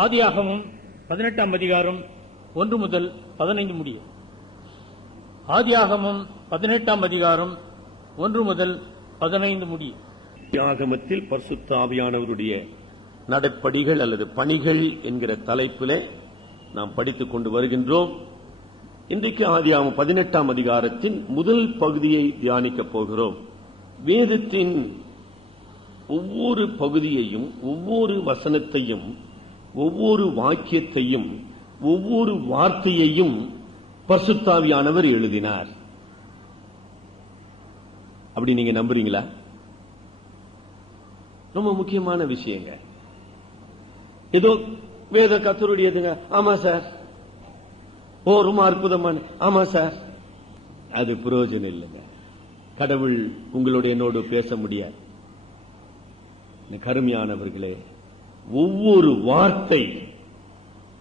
ஆதியாகமம் 18ஆம் அதிகாரம் 1 முதல் 15 முடிய. ஆதியாகமம் 18ஆம் அதிகாரம் 1 முதல் 15 முடிய. ஆகமத்தில் பரிசுத்த ஆவியானவருடைய நடப்படிகள் அல்லது பணிகள் என்கிற தலைப்பிலே நாம் படித்துக் கொண்டு வருகின்றோம். இன்றைக்கு ஆதியாகமம் 18ஆம் அதிகாரத்தின் முதல் பகுதியை தியானிக்கப் போகிறோம். வேதத்தின் ஒவ்வொரு பகுதியையும், ஒவ்வொரு வசனத்தையும், ஒவ்வொரு வாக்கியத்தையும், ஒவ்வொரு வார்த்தையையும் பரிசுத்த ஆவியானவர் எழுதினார். அப்படி நீங்க நம்புறீங்களா? ரொம்ப முக்கியமான விஷயங்க. ஏதோ வேத கர்த்தருடையதுங்க, ஆமா சார். ஓ, ரொம்ப அற்புதமான, ஆமா சார். அது பிரயோஜனம் இல்லைங்க. கடவுள் உங்களுடைய என்னோடு பேச முடியாது. கருமையானவர்களே, ஒவ்வொரு வார்த்தை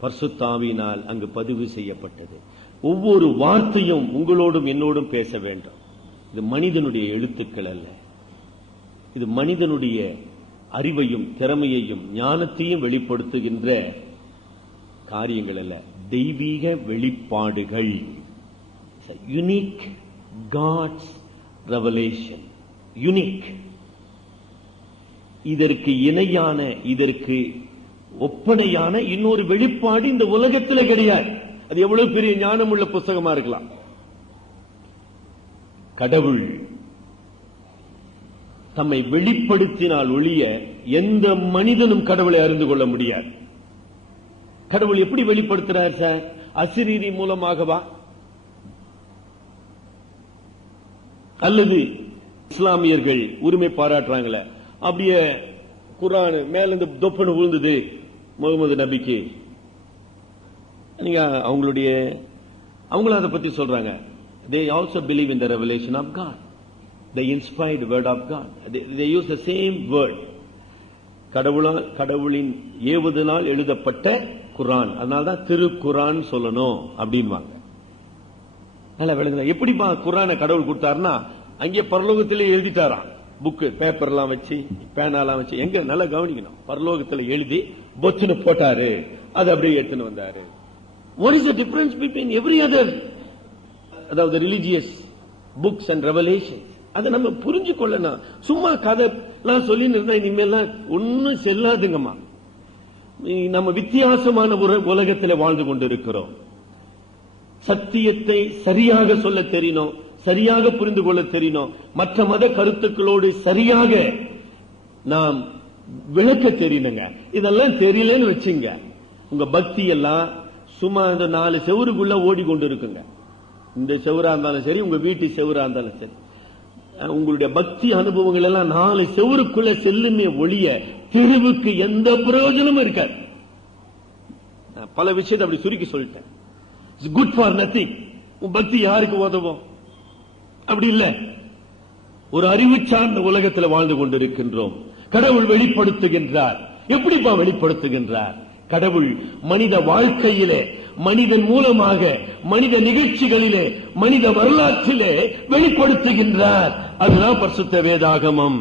பரிசுத்த ஆவியினால் அங்கு பதிவு செய்யப்பட்டது. ஒவ்வொரு வார்த்தையும் உங்களோடும் என்னோடும் பேச வேண்டும். இது மனிதனுடைய எழுத்துக்கள் அல்ல. இது மனிதனுடைய அறிவையும் திறமையையும் ஞானத்தையும் வெளிப்படுத்துகின்ற காரியங்கள் அல்ல, தெய்வீக வெளிப்பாடுகள். Unique God's revelation. யுனிக். இதற்கு இணையான, இதற்கு ஒப்பனையான இன்னொரு வெளிப்பாடு இந்த உலகத்தில் கிடையாது. அது எவ்வளவு பெரிய ஞானம் உள்ள புத்தகமா இருக்கலாம். கடவுள் தம்மை வெளிப்படுத்தினால் ஒழிய எந்த மனிதனும் கடவுளை அறிந்து கொள்ள முடியாது. கடவுள் எப்படி வெளிப்படுத்துறார் சார்? அசிரீரி மூலமாகவா? அல்லது இஸ்லாமியர்கள் உரிமை பாராட்டுறாங்களே, அப்படியே குர்ஆன் மேல இருந்து தொப்பனு விழுந்தது முகமது நபிக்கு, நீங்க அவங்களும் அதை பத்தி சொல்றாங்க. They also believe in the revelation of God, the inspired word of God. They use the same word. கடவுளின் ஏவுதனால் எழுதப்பட்ட குர்ஆன், அதனால்தான் திருக்குர்ஆன் சொல்லணும் அப்படின்வாங்க. நல்லா விளங்குதா? எப்படிப்பா குர்ஆனை கடவுள் கொடுத்தாருன்னா, அங்கே பரலோகத்திலே எழுதிட்டாராம். புக்கு பேப்பர்லாம் வச்சு, பேனாலாம் வச்சு. எங்க நல்லா கவனிக்கணும். பரலோகத்தில் எழுதி பொச்சுன்னு போட்டாரு, அது அப்படியே எடுத்துன்னு வந்தாரு. What is the difference between every other, அதாவது ரிலிஜியஸ் புக்ஸ் அண்ட் ரெவலேஷன்ஸ்? அதை நம்ம புரிஞ்சு கொள்ளணும். சும்மா கதை எல்லாம் சொல்லி இருந்தா இனிமேல்லாம் ஒன்னும் செல்லாதுங்கம்மா. நம்ம வித்தியாசமான ஒரு உலகத்தில் வாழ்ந்து கொண்டிருக்கிறோம். சத்தியத்தை சரியாக சொல்ல தெரியணும், சரியாக புரிந்து கொள்ள தெரியணும். மற்ற மத கருத்துக்களோடு சரியாக நாம் விளக்க தெரியணுங்க. இதெல்லாம் தெரியலன்னு வச்சுங்க, உங்க பக்தி எல்லாம் சும்மா இந்த 4 செவருக்குள்ள ஓடிக்கொண்டு இருக்குங்க. இந்த செவரா இருந்தாலும் சரி, உங்க வீட்டு செவரா இருந்தாலும் சரி, உங்களுடைய பக்தி அனுபவங்கள் எல்லாம் 4 செவருக்குள்ள செல்லுமே ஒழிய தெருவுக்கு எந்த பிரயோஜனமும் இருக்காது. பல விஷயத்தை அப்படி சுருக்கி சொல்லிட்டேன். It's good for nothing. உன் பக்தி யாருக்கு உதவும்? அப்படி இல்ல. ஒரு அறிவு சார்ந்த உலகத்தில் வாழ்ந்து கொண்டிருக்கின்றோம். கடவுள் வெளிப்படுத்துகின்றார். எப்படிப்பா வெளிப்படுத்துகின்றார்? கடவுள் மனித வாழ்க்கையிலே, மனிதன் மூலமாக, மனித நிகழ்ச்சிகளிலே, மனித வரலாற்றிலே வெளிப்படுத்துகின்றார். அதுதான் பரிசுத்த வேதாகமம்.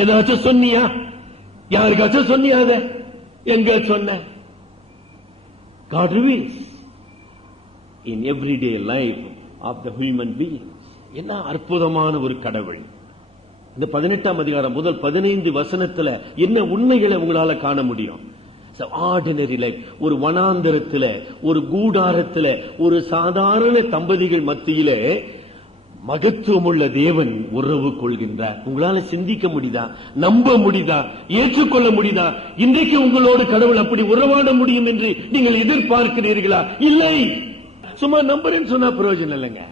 ஏதாச்சும் சொன்னியா? யாருக்காச்சும் சொன்னியா? எங்க சொன்ன? God reveals in everyday life of the human beings. என்ன அற்புதமான ஒரு கடவுள்! இந்த 18ஆம் அதிகாரம் முதல் 15 வசனத்துல என்ன உண்மைகளை உங்களால காண முடியும்? Ordinary life. ஒரு வனாந்தரத்துல, ஒரு கூடாரத்துல, ஒரு சாதாரண தம்பதிகள் மத்தியிலே மகத்துவமுள்ள தேவன் உறவு கொள்கின்றார். உங்களால சிந்திக்க முடியுதா? நம்ப முடியுதா? ஏற்றுக்கொள்ள முடியுதா? இன்றைக்கு உங்களோடு கடவுள் அப்படி உறவாட முடியும் என்று நீங்கள் எதிர்பார்க்கிறீர்களா? இல்லை. சும்மா நம்புறேன்னு சொன்னா பிரயோஜனம் இல்லைங்க.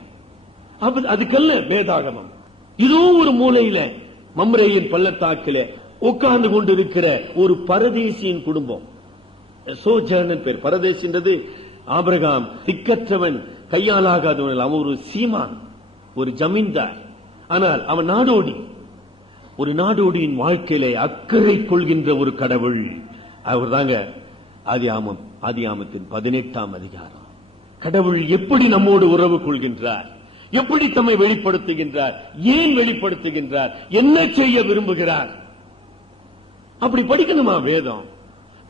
அதுக்கல்ல வேதாகமம். இதோ ஒரு மூலையில மம்ரேயின் பள்ளத்தாக்கிலே உட்கார்ந்து கொண்டிருக்கிற ஒரு பரதேசியின் குடும்பம். சோஜர்னர் பேர். பரதேசின்றது ஆபிரகாம் திக்கற்றவன், கையாலாகாதவன். அவன் ஒரு சீமான், ஒரு ஜமீன்தார். ஆனால் அவன் நாடோடி. ஒரு நாடோடியின் வாழ்க்கையிலே அக்கறை கொள்கின்ற ஒரு கடவுள். அவர் தாங்க ஆதியாகமத்தின் 18ஆம் அதிகாரம். கடவுள் எப்படி நம்மோடு உறவு கொள்கின்றார், எப்படி தம்மை வெளிப்படுத்துகின்றார், ஏன் வெளிப்படுத்துகின்றார், என்ன செய்ய விரும்புகிறார்? அப்படி படிக்கணுமா வேதம்?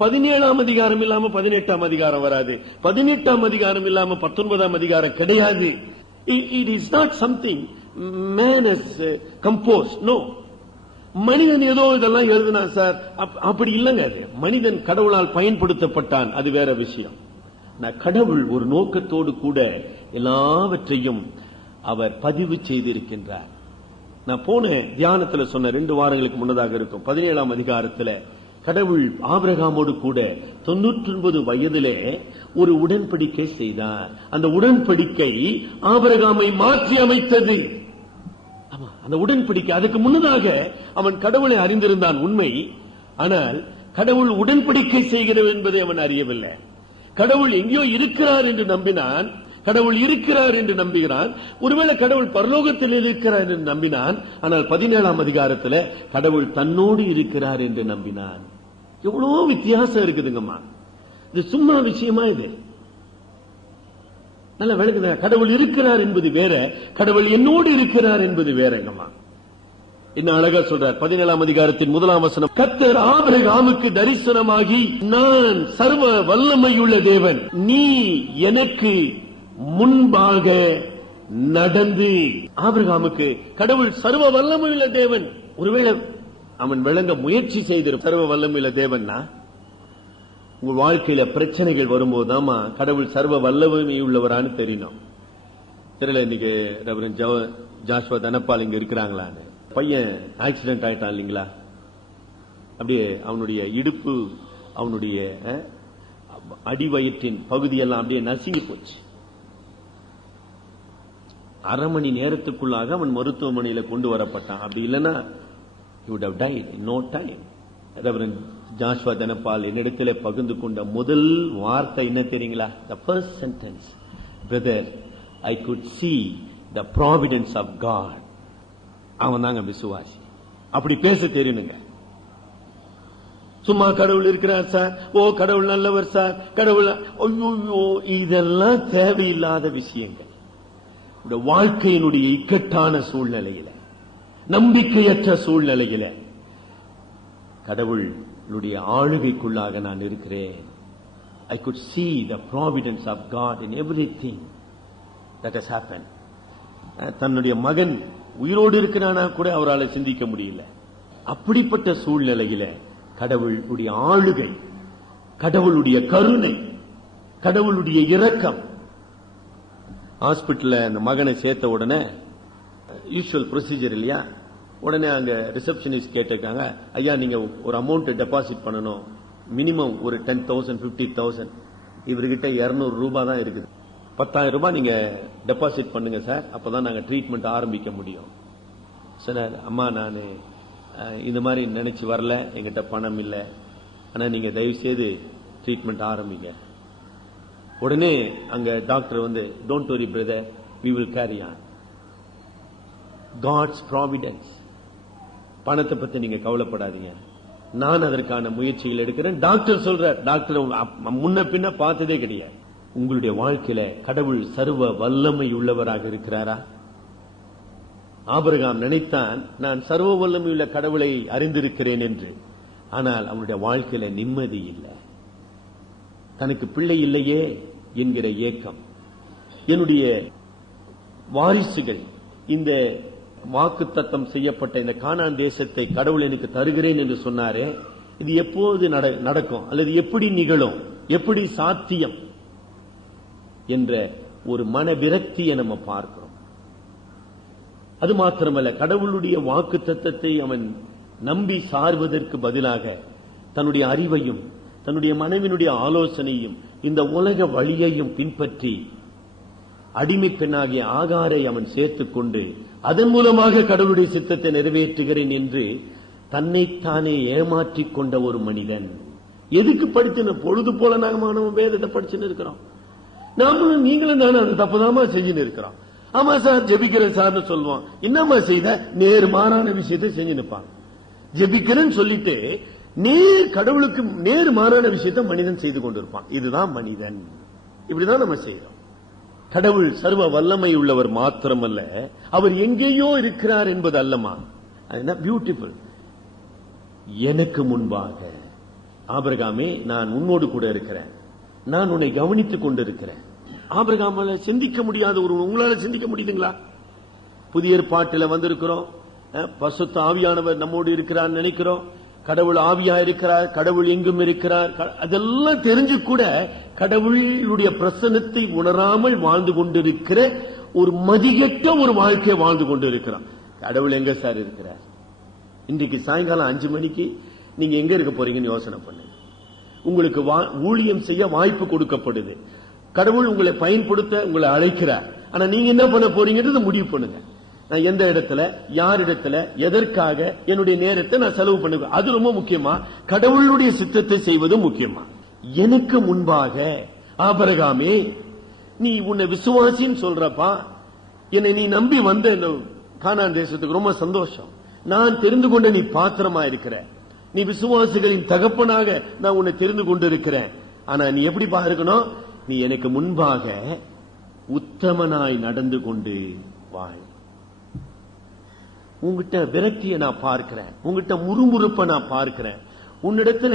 17ஆம் அதிகாரம் இல்லாம 18ஆம் அதிகாரம் வராது. 18ஆம் அதிகாரம் இல்லாம 19ஆம் அதிகாரம் கிடையாது. It is not something man has composed. No, மனிதன் ஏதோ இதெல்லாம் எழுதினான் சார், அப்படி இல்லங்க. அது மனிதன் கடவுளால் பயன்படுத்தப்பட்டான், அது வேற விஷயம். கடவுள் ஒரு நோக்கத்தோடு கூட எல்லாவற்றையும் அவர் பதிவு செய்திருக்கின்றார். நான் போன தியானத்துல சொன்ன 2 வாரங்களுக்கு முன்னதாக இருக்கும் 17ஆம் அதிகாரத்துல கடவுள் ஆபிரகாமோடு கூட 99 வயதிலே ஒரு உடன்படிக்கை செய்தார். அந்த உடன்படிக்கை ஆபிரகாமை மாற்றி அமைத்தது. அந்த உடன்படிக்கை, அதுக்கு முன்னதாக அவன் கடவுளை அறிந்திருந்தான் உண்மை. ஆனால் கடவுள் உடன்படிக்கை செய்கிறார் என்பதை அவன் அறியவில்லை. கடவுள் எங்கேயோ இருக்கிறார் என்று நம்பினான். கடவுள் இருக்கிறார் என்று நம்புகிறான். ஒருவேளை கடவுள் பரலோகத்தில் இருக்கிறார் என்று நம்பினான். ஆனால் 17ஆம் அதிகாரத்தில் கடவுள் தன்னோடு இருக்கிறார் என்று நம்பினான். எவ்வளவு வித்தியாசம் இருக்குதுங்கம்மா. இது சும்மா விஷயமா? இது நல்ல விளக்குதா? கடவுள் இருக்கிறார் என்பது வேற, கடவுள் என்னோடு இருக்கிறார் என்பது வேறங்கம்மா. என்ன அழகா சொல்றார் 17ஆம் அதிகாரத்தின் 1ஆம் வசனம். கர்த்தர் ஆபிரகாமுக்கு தரிசனமாகி, நான் சர்வ வல்லமையுள்ள தேவன், நீ எனக்கு முன்பாக நடந்து. ஆபிரகாமுக்கு கடவுள் சர்வ வல்லமையுள்ள தேவன். ஒருவேளை அவன் விளங்க முயற்சி செய்த சர்வ வல்லமையுள்ள தேவன்னா, உங்க வாழ்க்கையில பிரச்சனைகள் வரும்போதுதாமா கடவுள் சர்வ வல்லமை உள்ளவரான்னு தெரியணும். தெரியல. இன்னைக்கு ரெவரண்ட் ஜாஷ்வா தனபால் இங்க இருக்கிறாங்களான்னு. பையன் ஆக்சிடென்ட் ஆயிட்டான் இல்லீங்களா? அப்படியே அவனுடைய இடுப்பு, அவனுடைய அடிவயிற்றின் பகுதியெல்லாம் அப்படியே நசுங்கி போச்சு. அரை மணி நேரத்துக்குள்ளாக அவன் மருத்துவமனையில கொண்டு வரப்பட்டான். அப்படி இல்லைன்னா he would have died in no time. Reverend Joshua Dhanapal என்னிடத்தில் பகிர்ந்து கொண்ட முதல் வார்த்தை என்ன தெரியுங்களா? The first sentence, brother, I could see the providence of God. அவன் தாங்க விசுவாசி. அப்படி பேச தெரியணுங்க. சும்மா கடவுள் இருக்கிறார் சார், ஓ கடவுள் நல்லவர் சார், கடவுள், ஐயோ, இதெல்லாம் தேவையில்லாத விஷயங்கள். வாழ்க்கையினுடைய இக்கட்டான சூழ்நிலையில, நம்பிக்கையற்ற சூழ்நிலையில கடவுளுடைய ஆளுகைக்குள்ளாக நான் இருக்கிறேன். I could see the providence of God in everything that has happened. தன்னுடைய மகன் உயிரோடு இருக்கிறானா கூட அவரால் சிந்திக்க முடியல. அப்படிப்பட்ட சூழ்நிலையில கடவுளுடைய ஆளுகை, கடவுளுடைய கருணை, கடவுளுடைய இரக்கம். ஹாஸ்பிட்டல்ல அந்த மகனை சேர்த்த உடனே யூசுவல் ப்ரொசீஜர் இல்லையா, உடனே அங்க ரிசப்ஷனிஸ்ட் கேட்டிருக்காங்க, ஐயா நீங்க ஒரு அமௌண்ட் டெபாசிட் பண்ணணும், மினிமம் ஒரு 10,000 50,000. இவர்கிட்ட 200 ரூபாய் தான் இருக்குது. 10,000 ரூபாய் நீங்க டெபாசிட் பண்ணுங்க சார், அப்பதான் நாங்க ட்ரீட்மெண்ட் ஆரம்பிக்க முடியும். சார், அம்மா நான் இந்த மாதிரி நினைச்சு வரல, எங்கிட்ட பணம் இல்லை, ஆனா நீங்க தயவு செய்து ட்ரீட்மெண்ட் ஆரம்பிங்க. உடனே அங்க டாக்டர் வந்து, don't worry brother, we will carry on. God's providence. பணத்தை பத்தி நீங்க கவலைப்படாதீங்க, நான் அதற்கான முயற்சிகள் எடுக்கிறேன். டாக்டர் சொல்றார். டாக்டர் முன்ன பின்ன பார்த்ததே கிடையாது. உங்களுடைய வாழ்க்கையில கடவுள் சர்வ வல்லமை உள்ளவராக இருக்கிறாரா? ஆபிரகாம் நினைத்தான், நான் சர்வ வல்லமை உள்ள கடவுளை அறிந்திருக்கிறேன் என்று. ஆனால் அவனுடைய வாழ்க்கையில நிம்மதி இல்லை. தனக்கு பிள்ளை இல்லையே என்கிற ஏக்கம். என்னுடைய வாரிசுகள், இந்த வாக்குத்தத்தம் செய்யப்பட்ட இந்த கானான் தேசத்தை கடவுள் எனக்கு தருகிறேன் என்று சொன்னாரே, இது எப்போது நடக்கும் அல்லது எப்படி நிகழும், எப்படி சாத்தியம் என்ற ஒரு மன விரக்தியை நம்ம பார்க்கிறோம். அது மாத்திரமல்ல, கடவுளுடைய வாக்குத்தத்தத்தை அவன் நம்பி சார்வதற்கு பதிலாக தன்னுடைய அறிவையும் தன்னுடைய மனைவினுடைய ஆலோசனையும் இந்த உலக வழியையும் பின்பற்றி அடிமை பெண்ணாகிய ஆகாரை அவன் சேர்த்துக் கொண்டு அதன் மூலமாக கடவுளுடைய சித்தத்தை நிறைவேற்றுகிறேன் என்று தன்னைத்தானே ஏமாற்றிக் கொண்ட ஒரு மனிதன். எதுக்கு படிச்சு பொழுது போல நாங்க வேதத்தை படிச்சுன்னு இருக்கிறோம். நாமளும் நீங்களும் தானே அந்த தப்புதாமா செஞ்சுன்னு இருக்கிறோம். ஆமா சார் ஜெபிக்கிறேன் சார்னு சொல்லுவான். என்னமா செய்த? நேர் மாறான விஷயத்தை செஞ்சு நிற்பான். ஜெபிக்கிறேன்னு சொல்லிட்டு கடவுளுக்கு நேர் மாறான விஷயத்தை மனிதன் செய்து கொண்டிருப்பான். இதுதான் மனிதன். இப்படிதான் நம்ம செய்யறோம். கடவுள் சர்வ வல்லமை உள்ளவர் மாத்திரமல்ல, அவர் எங்கேயோ இருக்கிறார் என்பது அல்லமா. பியூட்டிஃபுல். எனக்கு முன்பாக ஆபிரகாமே, நான் உன்னோடு கூட இருக்கிறேன், நான் உன்னை கவனித்துக் கொண்டிருக்கிறேன். ஆபிரகாமால சிந்திக்க முடியாத ஒரு உங்களால சிந்திக்க முடியுதுங்களா? புதிய ஏற்பாட்டில் வந்திருக்கிறோம், பசுத்த ஆவியானவர் நம்மோடு இருக்கிறார் நினைக்கிறோம், கடவுள் ஆவியா இருக்கிறார், கடவுள் எங்கும் இருக்கிறார், அதெல்லாம் தெரிஞ்சு கூட கடவுளுடைய பிரசன்னத்தை உணராமல் வாழ்ந்து கொண்டிருக்கிற ஒரு மதிகெட்ட ஒரு வாழ்க்கையை வாழ்ந்து கொண்டிருக்கிறான். கடவுள் எங்க சார் இருக்கிறார்? இன்றைக்கு சாயங்காலம் 5 மணிக்கு நீங்க எங்க இருக்க போறீங்கன்னு யோசனை பண்ணுங்க. உங்களுக்கு ஊழியம் செய்ய வாய்ப்பு கொடுக்கப்படுது, கடவுள் உங்களை பயன்படுத்த உங்களை அழைக்கிறார். ஆனா நீங்க என்ன பண்ண போறீங்கன்றது முடிவு பண்ணுங்க. நான் எந்த இடத்துல, யாரிடத்துல, எதற்காக என்னுடைய நேரத்தை நான் செலவு பண்ணுவேன், அது ரொம்ப முக்கியமா, கடவுளுடைய சித்தத்தை செய்வது முக்கியமா? எனக்கு முன்பாக ஆபிரகாமே, நீ உன்னை விசுவாசின்னு சொல்றப்பா, என்னை நீ நம்பி வந்த கானான் தேசத்துக்கு ரொம்ப சந்தோஷம். நான் தெரிந்து கொண்ட நீ பாத்திரமா இருக்கிற, நீ விசுவாசிகளின் தகப்பனாக நான் உன்னை தெரிந்து கொண்டு இருக்கிறேன். ஆனா நீ எப்படி இருக்கணும்? நீ எனக்கு முன்பாக உத்தமனாய் நடந்து கொண்டு வாழ். உங்ககிட்ட விரக்தியை நான் பார்க்கிறேன், உங்ககிட்ட முறுமுறுப்பை நான் பார்க்கிறேன், உன்னிடத்துல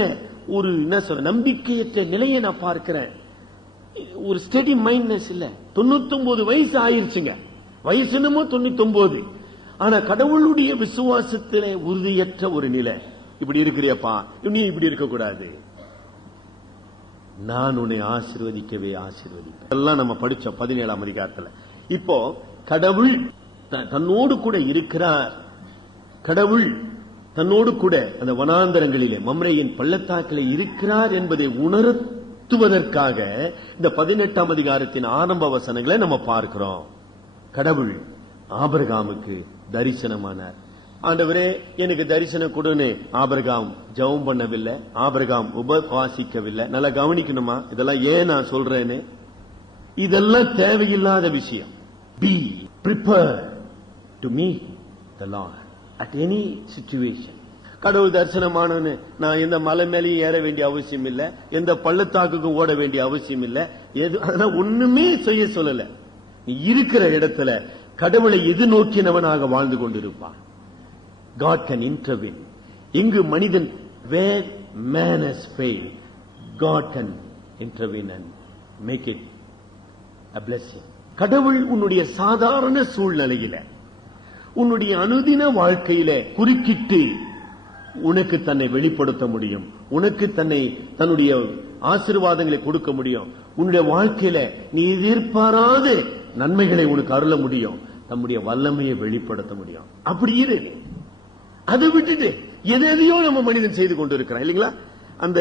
ஒரு என்ன சொல்ற நம்பிக்கையற்ற நிலையை நான் பார்க்கிறேன். ஒரு ஸ்டெடி மைண்ட்னஸ் இல்ல. 99 வயசு ஆயிருச்சுங்க, வயசு என்னமோ 99, ஆனா கடவுளுடைய விசுவாசத்திலே உறுதியற்ற ஒரு நிலை. இப்படி இருக்கிறியப்பா, நீ இப்படி இருக்க கூடாது. நான் உன்னை ஆசீர்வதிக்கவே ஆசீர்வதிப்பேன். எல்லாம் நம்ம படிச்சோம் 17ஆம் அதிகாரத்துல. இப்போ கடவுள் தன்னோடு கூட இருக்கிறார், கடவுள் தன்னோடு கூட அந்த வனாந்தரங்களிலே மம்ரேயின் பள்ளத்தாக்கிலே இருக்கிறார் என்பதை உணர்த்துவதற்காக இந்த 18ஆம் அதிகாரத்தின் ஆரம்ப வசனங்களை நம்ம பார்க்கிறோம். கடவுள் ஆபிரகாமுக்கு தரிசனமானார். ஆண்டவரே எனக்கு தரிசனம் கொடுன்னு ஆபிரகாம் ஜெபம் பண்ணவில்லை, ஆபிரகாம் உபவாசிக்கவில்லை. நல்லா கவனிக்கணுமா, இதெல்லாம் ஏன் நான் சொல்றேன்னு? இதெல்லாம் தேவையில்லாத விஷயம். Be prepared to meet the Lord at any situation. கடவுள் தரிசனமானு நான் எந்த மலை மேலேயும் ஏற வேண்டிய அவசியம் இல்ல, எந்த பள்ளத்தாக்குக்கும் ஓட வேண்டிய அவசியம் இல்ல, அதெல்லாம் ஒண்ணுமே செய்ய சொல்லல. நீ இருக்கிற இடத்துல கடவுளை எதிர்நோக்கினவனாக வாழ்ந்து கொண்டிருப்பான். God can intervene. இங்கு மனிதன், where man has failed, God can intervene and make it a blessing. கடவுள் உன்னுடைய சாதாரண சூழ்நிலையில, உன்னுடைய அனுதின வாழ்க்கையில குறுக்கிட்டு உனக்கு தன்னை வெளிப்படுத்த முடியும், உனக்கு தன்னுடைய ஆசீர்வாதங்களை கொடுக்க முடியும். உன்னுடைய வாழ்க்கையில நீ எதிர்பாராத நன்மைகளை உனக்கு அருள முடியும், நம்முடைய வல்லமையை வெளிப்படுத்த முடியும். அப்படி இரு. அதை விட்டுட்டு எதையோ நம்ம மனிதன் செய்து கொண்டிருக்கிறான் இல்லைங்களா? அந்த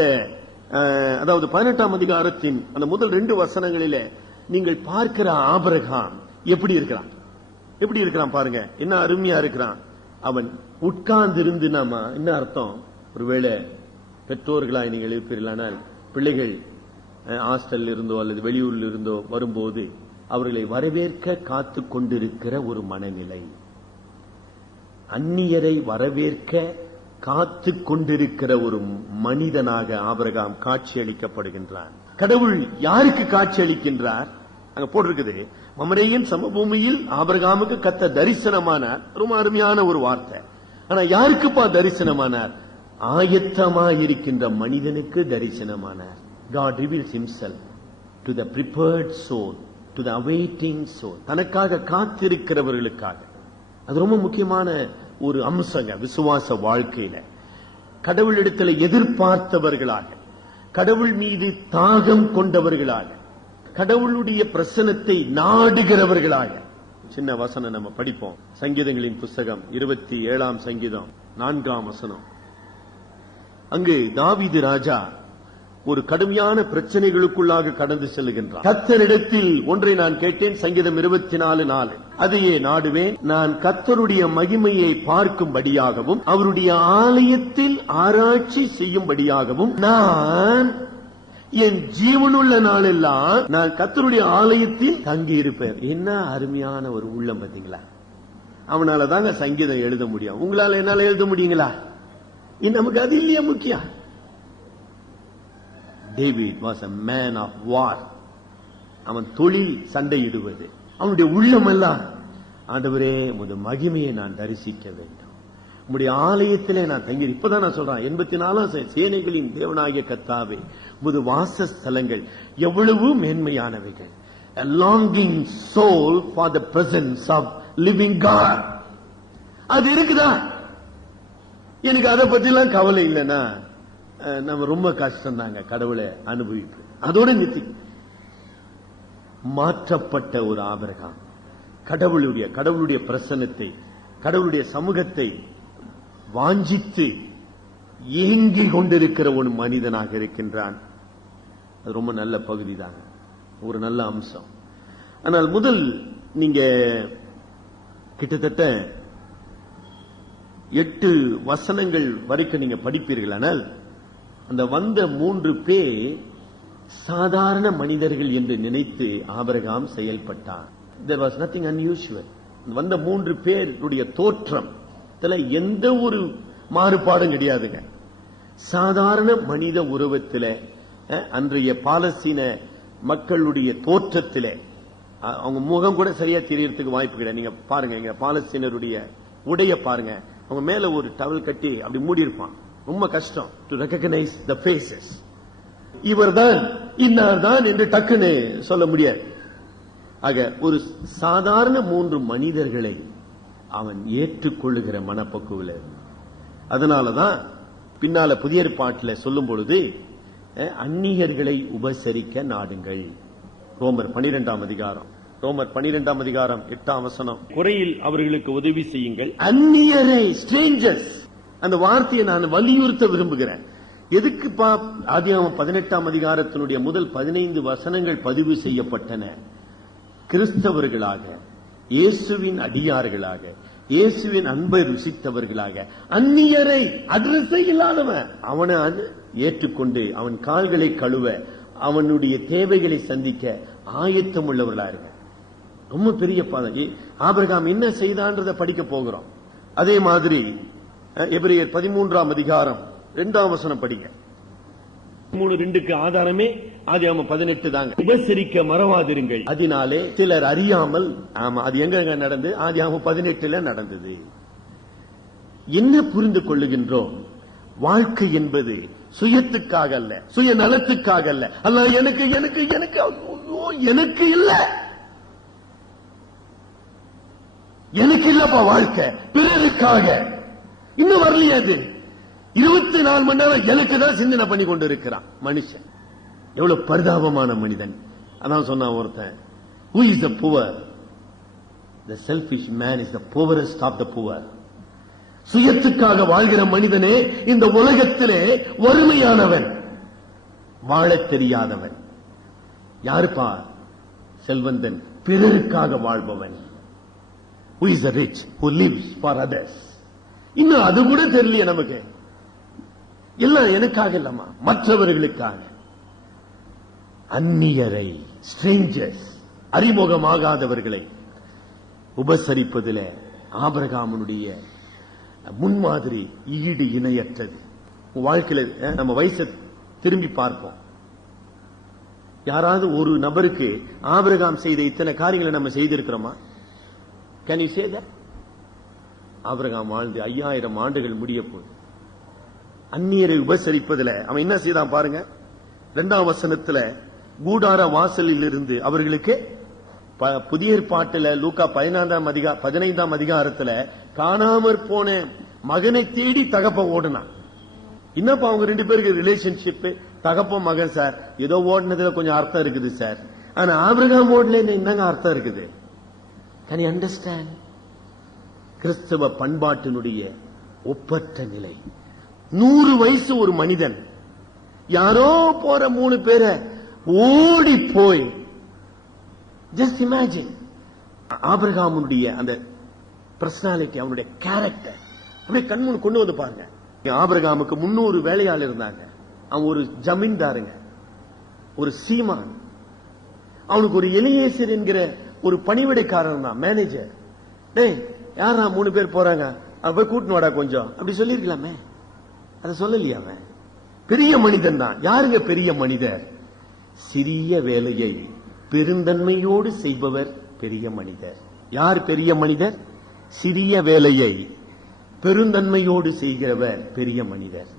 அதாவது 18ஆம் அதிகாரத்தின் அந்த முதல் 2 வசனங்களிலே நீங்கள் பார்க்கிற ஆபிரகாம் எப்படி இருக்கிறான், எப்படி இருக்கிறான் பாருங்க, என்ன அருமையா இருக்கிறான். அவன் உட்கார்ந்து இருந்து, நாம என்ன அர்த்தம், ஒருவேளை பெற்றோர்களாய் நீங்கள் இருப்பீர்களானால் பிள்ளைகள் ஹாஸ்டல் இருந்தோ அல்லது வெளியூரில் இருந்தோ வரும்போது அவர்களை வரவேற்க காத்து கொண்டிருக்கிற ஒரு மனநிலை, அந்நியரை வரவேற்க காத்து கொண்டிருக்கிற ஒரு மனிதனாக ஆபிரகாம் காட்சி அளிக்கப்படுகின்றான். கடவுள் யாருக்கு காட்சி அளிக்கின்றார்? அங்க போட்டிருக்குது, மம்ரேயின் சமபூமியில் ஆபிரகாமுக்கு கத்த தரிசனமானார். ரொம்ப அருமையான ஒரு வார்த்தை. ஆனா யாருக்குப்பா தரிசனமானார்? ஆயத்தமாயிருக்கின்ற மனிதனுக்கு தரிசனமானார். God reveals himself to the prepared soul, to the awaiting soul. தனக்காக காத்திருக்கிறவர்களுக்காக. அது ரொம்ப முக்கியமான ஒரு அம்சங்க விசுவாச வாழ்க்கையில. கடவுளிடத்தில் எதிர்பார்த்தவர்களாக, கடவுள் மீது தாகம் கொண்டவர்களாக, கடவுளுடைய பிரசன்னத்தை நாடுகிறவர்களாக. சின்ன வசனம் நம்ம படிப்போம். சங்கீதங்களின் புஸ்தகம் 27ஆம் சங்கீதம் 4ஆம் வசனம். அங்கு தாவீது ராஜா ஒரு கடுமையான பிரச்சனைகளுக்குள்ளாக கடந்து செல்லுகின்றார். கர்த்தரிடத்தில் ஒன்றை நான் கேட்டேன், சங்கீதம் 24:4, அதையே நாடுவேன், நான் கர்த்தருடைய மகிமையை பார்க்கும்படியாகவும் அவருடைய ஆலயத்தில் ஆராய்ச்சி செய்யும்படியாகவும் நான் என் ஜீவனுள்ள நாளெல்லாம் நான் கர்த்தருடைய ஆலயத்தில் தங்கி இருப்பேன். என்ன அருமையான ஒரு உள்ளம் பாத்தீங்களா? அவனால தாங்க சங்கீதம் எழுத முடியும். உங்களால என்னால எழுத முடியுங்களா? நமக்கு அது இல்லையா முக்கியம்? David was a man of war. அவன் தொழில் சண்டையிடுவது. அவனுடைய உள்ளம் எல்லாம், ஆண்டவரே உமது மகிமையை நான் தரிசிக்க வேண்டும், உம்முடைய ஆலயத்திலே நான் தங்கி, இப்பதான் நான் சொல்றேன் 84 சேனைகளின் தேவனாகிய கர்த்தாவே, உமது வாசஸ்தலங்கள் எவ்வளவு மேன்மையானவைகள். A longing soul for the presence of living God. அது இருக்குதா? எனக்கு அதை பத்தி எல்லாம் கவலை இல்லைன்னா நம்ம ரொம்ப கஷ்டம் தாங்க கடவுளை அனுபவிப்பு. அதோட நித்தி மாற்றப்பட்ட ஒரு ஆபிரகாம் கடவுளுடைய பிரசன்னத்தை, கடவுளுடைய சமூகத்தை வாஞ்சித்து ஏங்கி கொண்டிருக்கிற ஒரு மனிதனாக இருக்கின்றான். அது ரொம்ப நல்ல பகுதி தாங்க, ஒரு நல்ல அம்சம். ஆனால் முதல் நீங்க கிட்டத்தட்ட 8 வசனங்கள் வரைக்கும் நீங்க படிப்பீர்கள். ஆனால் அந்த வந்த 3 பேர் சாதாரண மனிதர்கள் என்று நினைத்து ஆபிரகாம் செயல்பட்டார். There was nothing unusual. வந்த 3 பேருடைய தோற்றம் எந்த ஒரு மாறுபாடும் கிடையாதுங்க. சாதாரண மனித உருவத்திலே, அன்றைய பாலஸ்தீன மக்களுடைய தோற்றத்திலே, அவங்க முகம் கூட சரியா தெரியறதுக்கு வாய்ப்பு கிடையாது. நீங்க பாருங்க, பாலஸ்தீனருடைய உடைய பாருங்க, அவங்க மேல ஒரு டவல் கட்டி அப்படி மூடி இருப்பான். ரொம்ப கஷ்டம் டு ரெகக்னைஸ் த ஃபேசஸ். இவர்தான் இன்னார்தான் என்று டக்குன்னு சொல்ல முடியாது. ஆக ஒரு சாதாரண 3 மனிதர்களை அவன் ஏற்றுக்கொள்ளுகிற மனப்பக்குவில. அதனாலதான் பின்னால புதிய ஏற்பாட்டில் சொல்லும் பொழுது அந்நியர்களை உபசரிக்க நாடுங்கள். ரோமர் 12ஆம் அதிகாரம் 8ஆம் வசனம், குறையில் அவர்களுக்கு உதவி செய்யுங்கள். அந்நியரை, ஸ்ட்ரேஞ்சர்ஸ், அந்த வார்த்தையை நான் வலியுறுத்த விரும்புகிறேன். எதுக்கு ஆதியாகமம் 18ஆம் அதிகாரத்தினுடைய முதல் 15 வசனங்கள் பதிவு செய்யப்பட்டன? கிறிஸ்தவர்களாக, இயேசுவின் அடியார்களாக, இயேசுவின் அன்பை ருசித்தவர்களாக, அந்நியரை, அட்ரஸை இல்லாதவன் அவனை ஏற்றுக்கொண்டு அவன் கால்களை கழுவ, அவனுடைய தேவைகளை சந்திக்க ஆயத்தம் உள்ளவர்களா இருக்க. ரொம்ப பெரிய பாதை. ஆபிரகாம் என்ன செய்தான்றதை படிக்க போகிறோம். அதே மாதிரி எபிரேயர் 13ஆம் அதிகாரம் 2ஆம் வசனம் படிங்க. 3:2க்கு ஆதாரமே ஆதியாகமம் 18 தாங்க. உபசரிக்க மறவாதிருங்கள், அதனாலே சிலர் அறியாமல். ஆமா, அது எங்க நடந்து? ஆதியாகமம் 18ல நடந்தது. என்ன புரிந்து கொள்ளுகின்றோம்? வாழ்க்கை என்பது சுயத்துக்காக அல்ல, சுயநலத்துக்காக அல்ல. அல்ல எனக்கு எனக்கு எனக்கு எனக்கு இல்ல, எனக்கு இல்லப்பா வாழ்க்கை, பிறருக்காக. இன்னும் வரலையா? அது 24 மணி நேரம் எனக்கு தான் சிந்தனை பண்ணி கொண்டு இருக்கிறான் மனுஷன். எவ்வளவு பரிதாபமான மனிதன். அதான் சொன்னான் ஒருத்தன், who is the poor? The selfish man is the poorest of the poor. சுயத்துக்காக வாழ்கிற மனிதனே இந்த உலகத்திலே வறுமையானவன், வாழத் தெரியாதவன். யாருப்பா செல்வந்தன்? பிறருக்காக வாழ்பவன். Who is the rich? Who lives for others. இன்னும் அது கூட தெரியலையே நமக்கு. எல்லாம் எனக்காக இல்லமா, மற்றவர்களுக்காக. அந்நியரை, ஸ்ட்ரேஞ்சர்ஸ், அறிமுகமாகாதவர்களை உபசரிப்பதில் ஆபிரகாமுடைய முன்மாதிரி ஈடு இணையற்றது. வாழ்க்கையில நம்ம வயசை திரும்பி பார்ப்போம். யாராவது ஒரு நபருக்கு ஆபிரகாம் செய்த இத்தனை காரியங்களை நம்ம செய்திருக்கிறோமா? Can you say that? Abraham வாழ்ந்து 5000 ஆண்டுகள் முடிய போது அந்நியரை உபசரிப்பதில் அவன் என்ன செய்தான் பாருங்க. 2ஆம் வசனத்துல கூடார வாசலில் இருந்து அவர்களுக்கு, புதிய ஏற்பாட்டில் லூக்கா 15ஆம் அதிகாரத்துல காணாமற் போன மகனை தேடி தகப்ப ஓடுனான். என்னப்பா அவங்க 2 பேருக்கு ரிலேஷன்ஷிப்? தகப்ப மகன் சார். ஏதோ ஓடினதுல கொஞ்சம் அர்த்தம் இருக்குது சார். ஆனா ஆபிரகாம் ஓடல என்னங்க அர்த்தம் இருக்குது? Can you understand? கிறிஸ்தவ பண்பாட்டினுடைய ஒப்பற்ற நிலை. 100 வயசு ஒரு மனிதன் யாரோ போற 3 பேரை ஓடி போய், ஜஸ்ட் இமேஜின் ஆபிரகாமுடைய அந்த பர்சனாலிட்டி, அவனுடைய கேரக்டர் அப்படியே கண்முன் கொண்டு வந்து பாருங்க. ஆபிரகாமுக்கு 300 வேலையாள் இருந்தாங்க. அவன் ஒரு ஜமீன்தாருங்க, ஒரு சீமான். அவனுக்கு ஒரு எலியேசர் என்கிற ஒரு பணிவிடைக்காரன் தான், மேனேஜர். டேய் யாரா 3 பேர் போறாங்க, போய் கூட்டினு வாடா கொஞ்சம், அப்படி சொல்லிருக்கலாமே. அதை சொல்லலையா? அவன் பெரிய மனிதன் தான். யாருங்க பெரிய மனிதர்? சிறிய வேலையை பெருந்தன்மையோடு செய்பவர் பெரிய மனிதர். யார் பெரிய மனிதர்? சிறிய வேலையை பெருந்தன்மையோடு செய்கிறவர் பெரிய மனிதர்.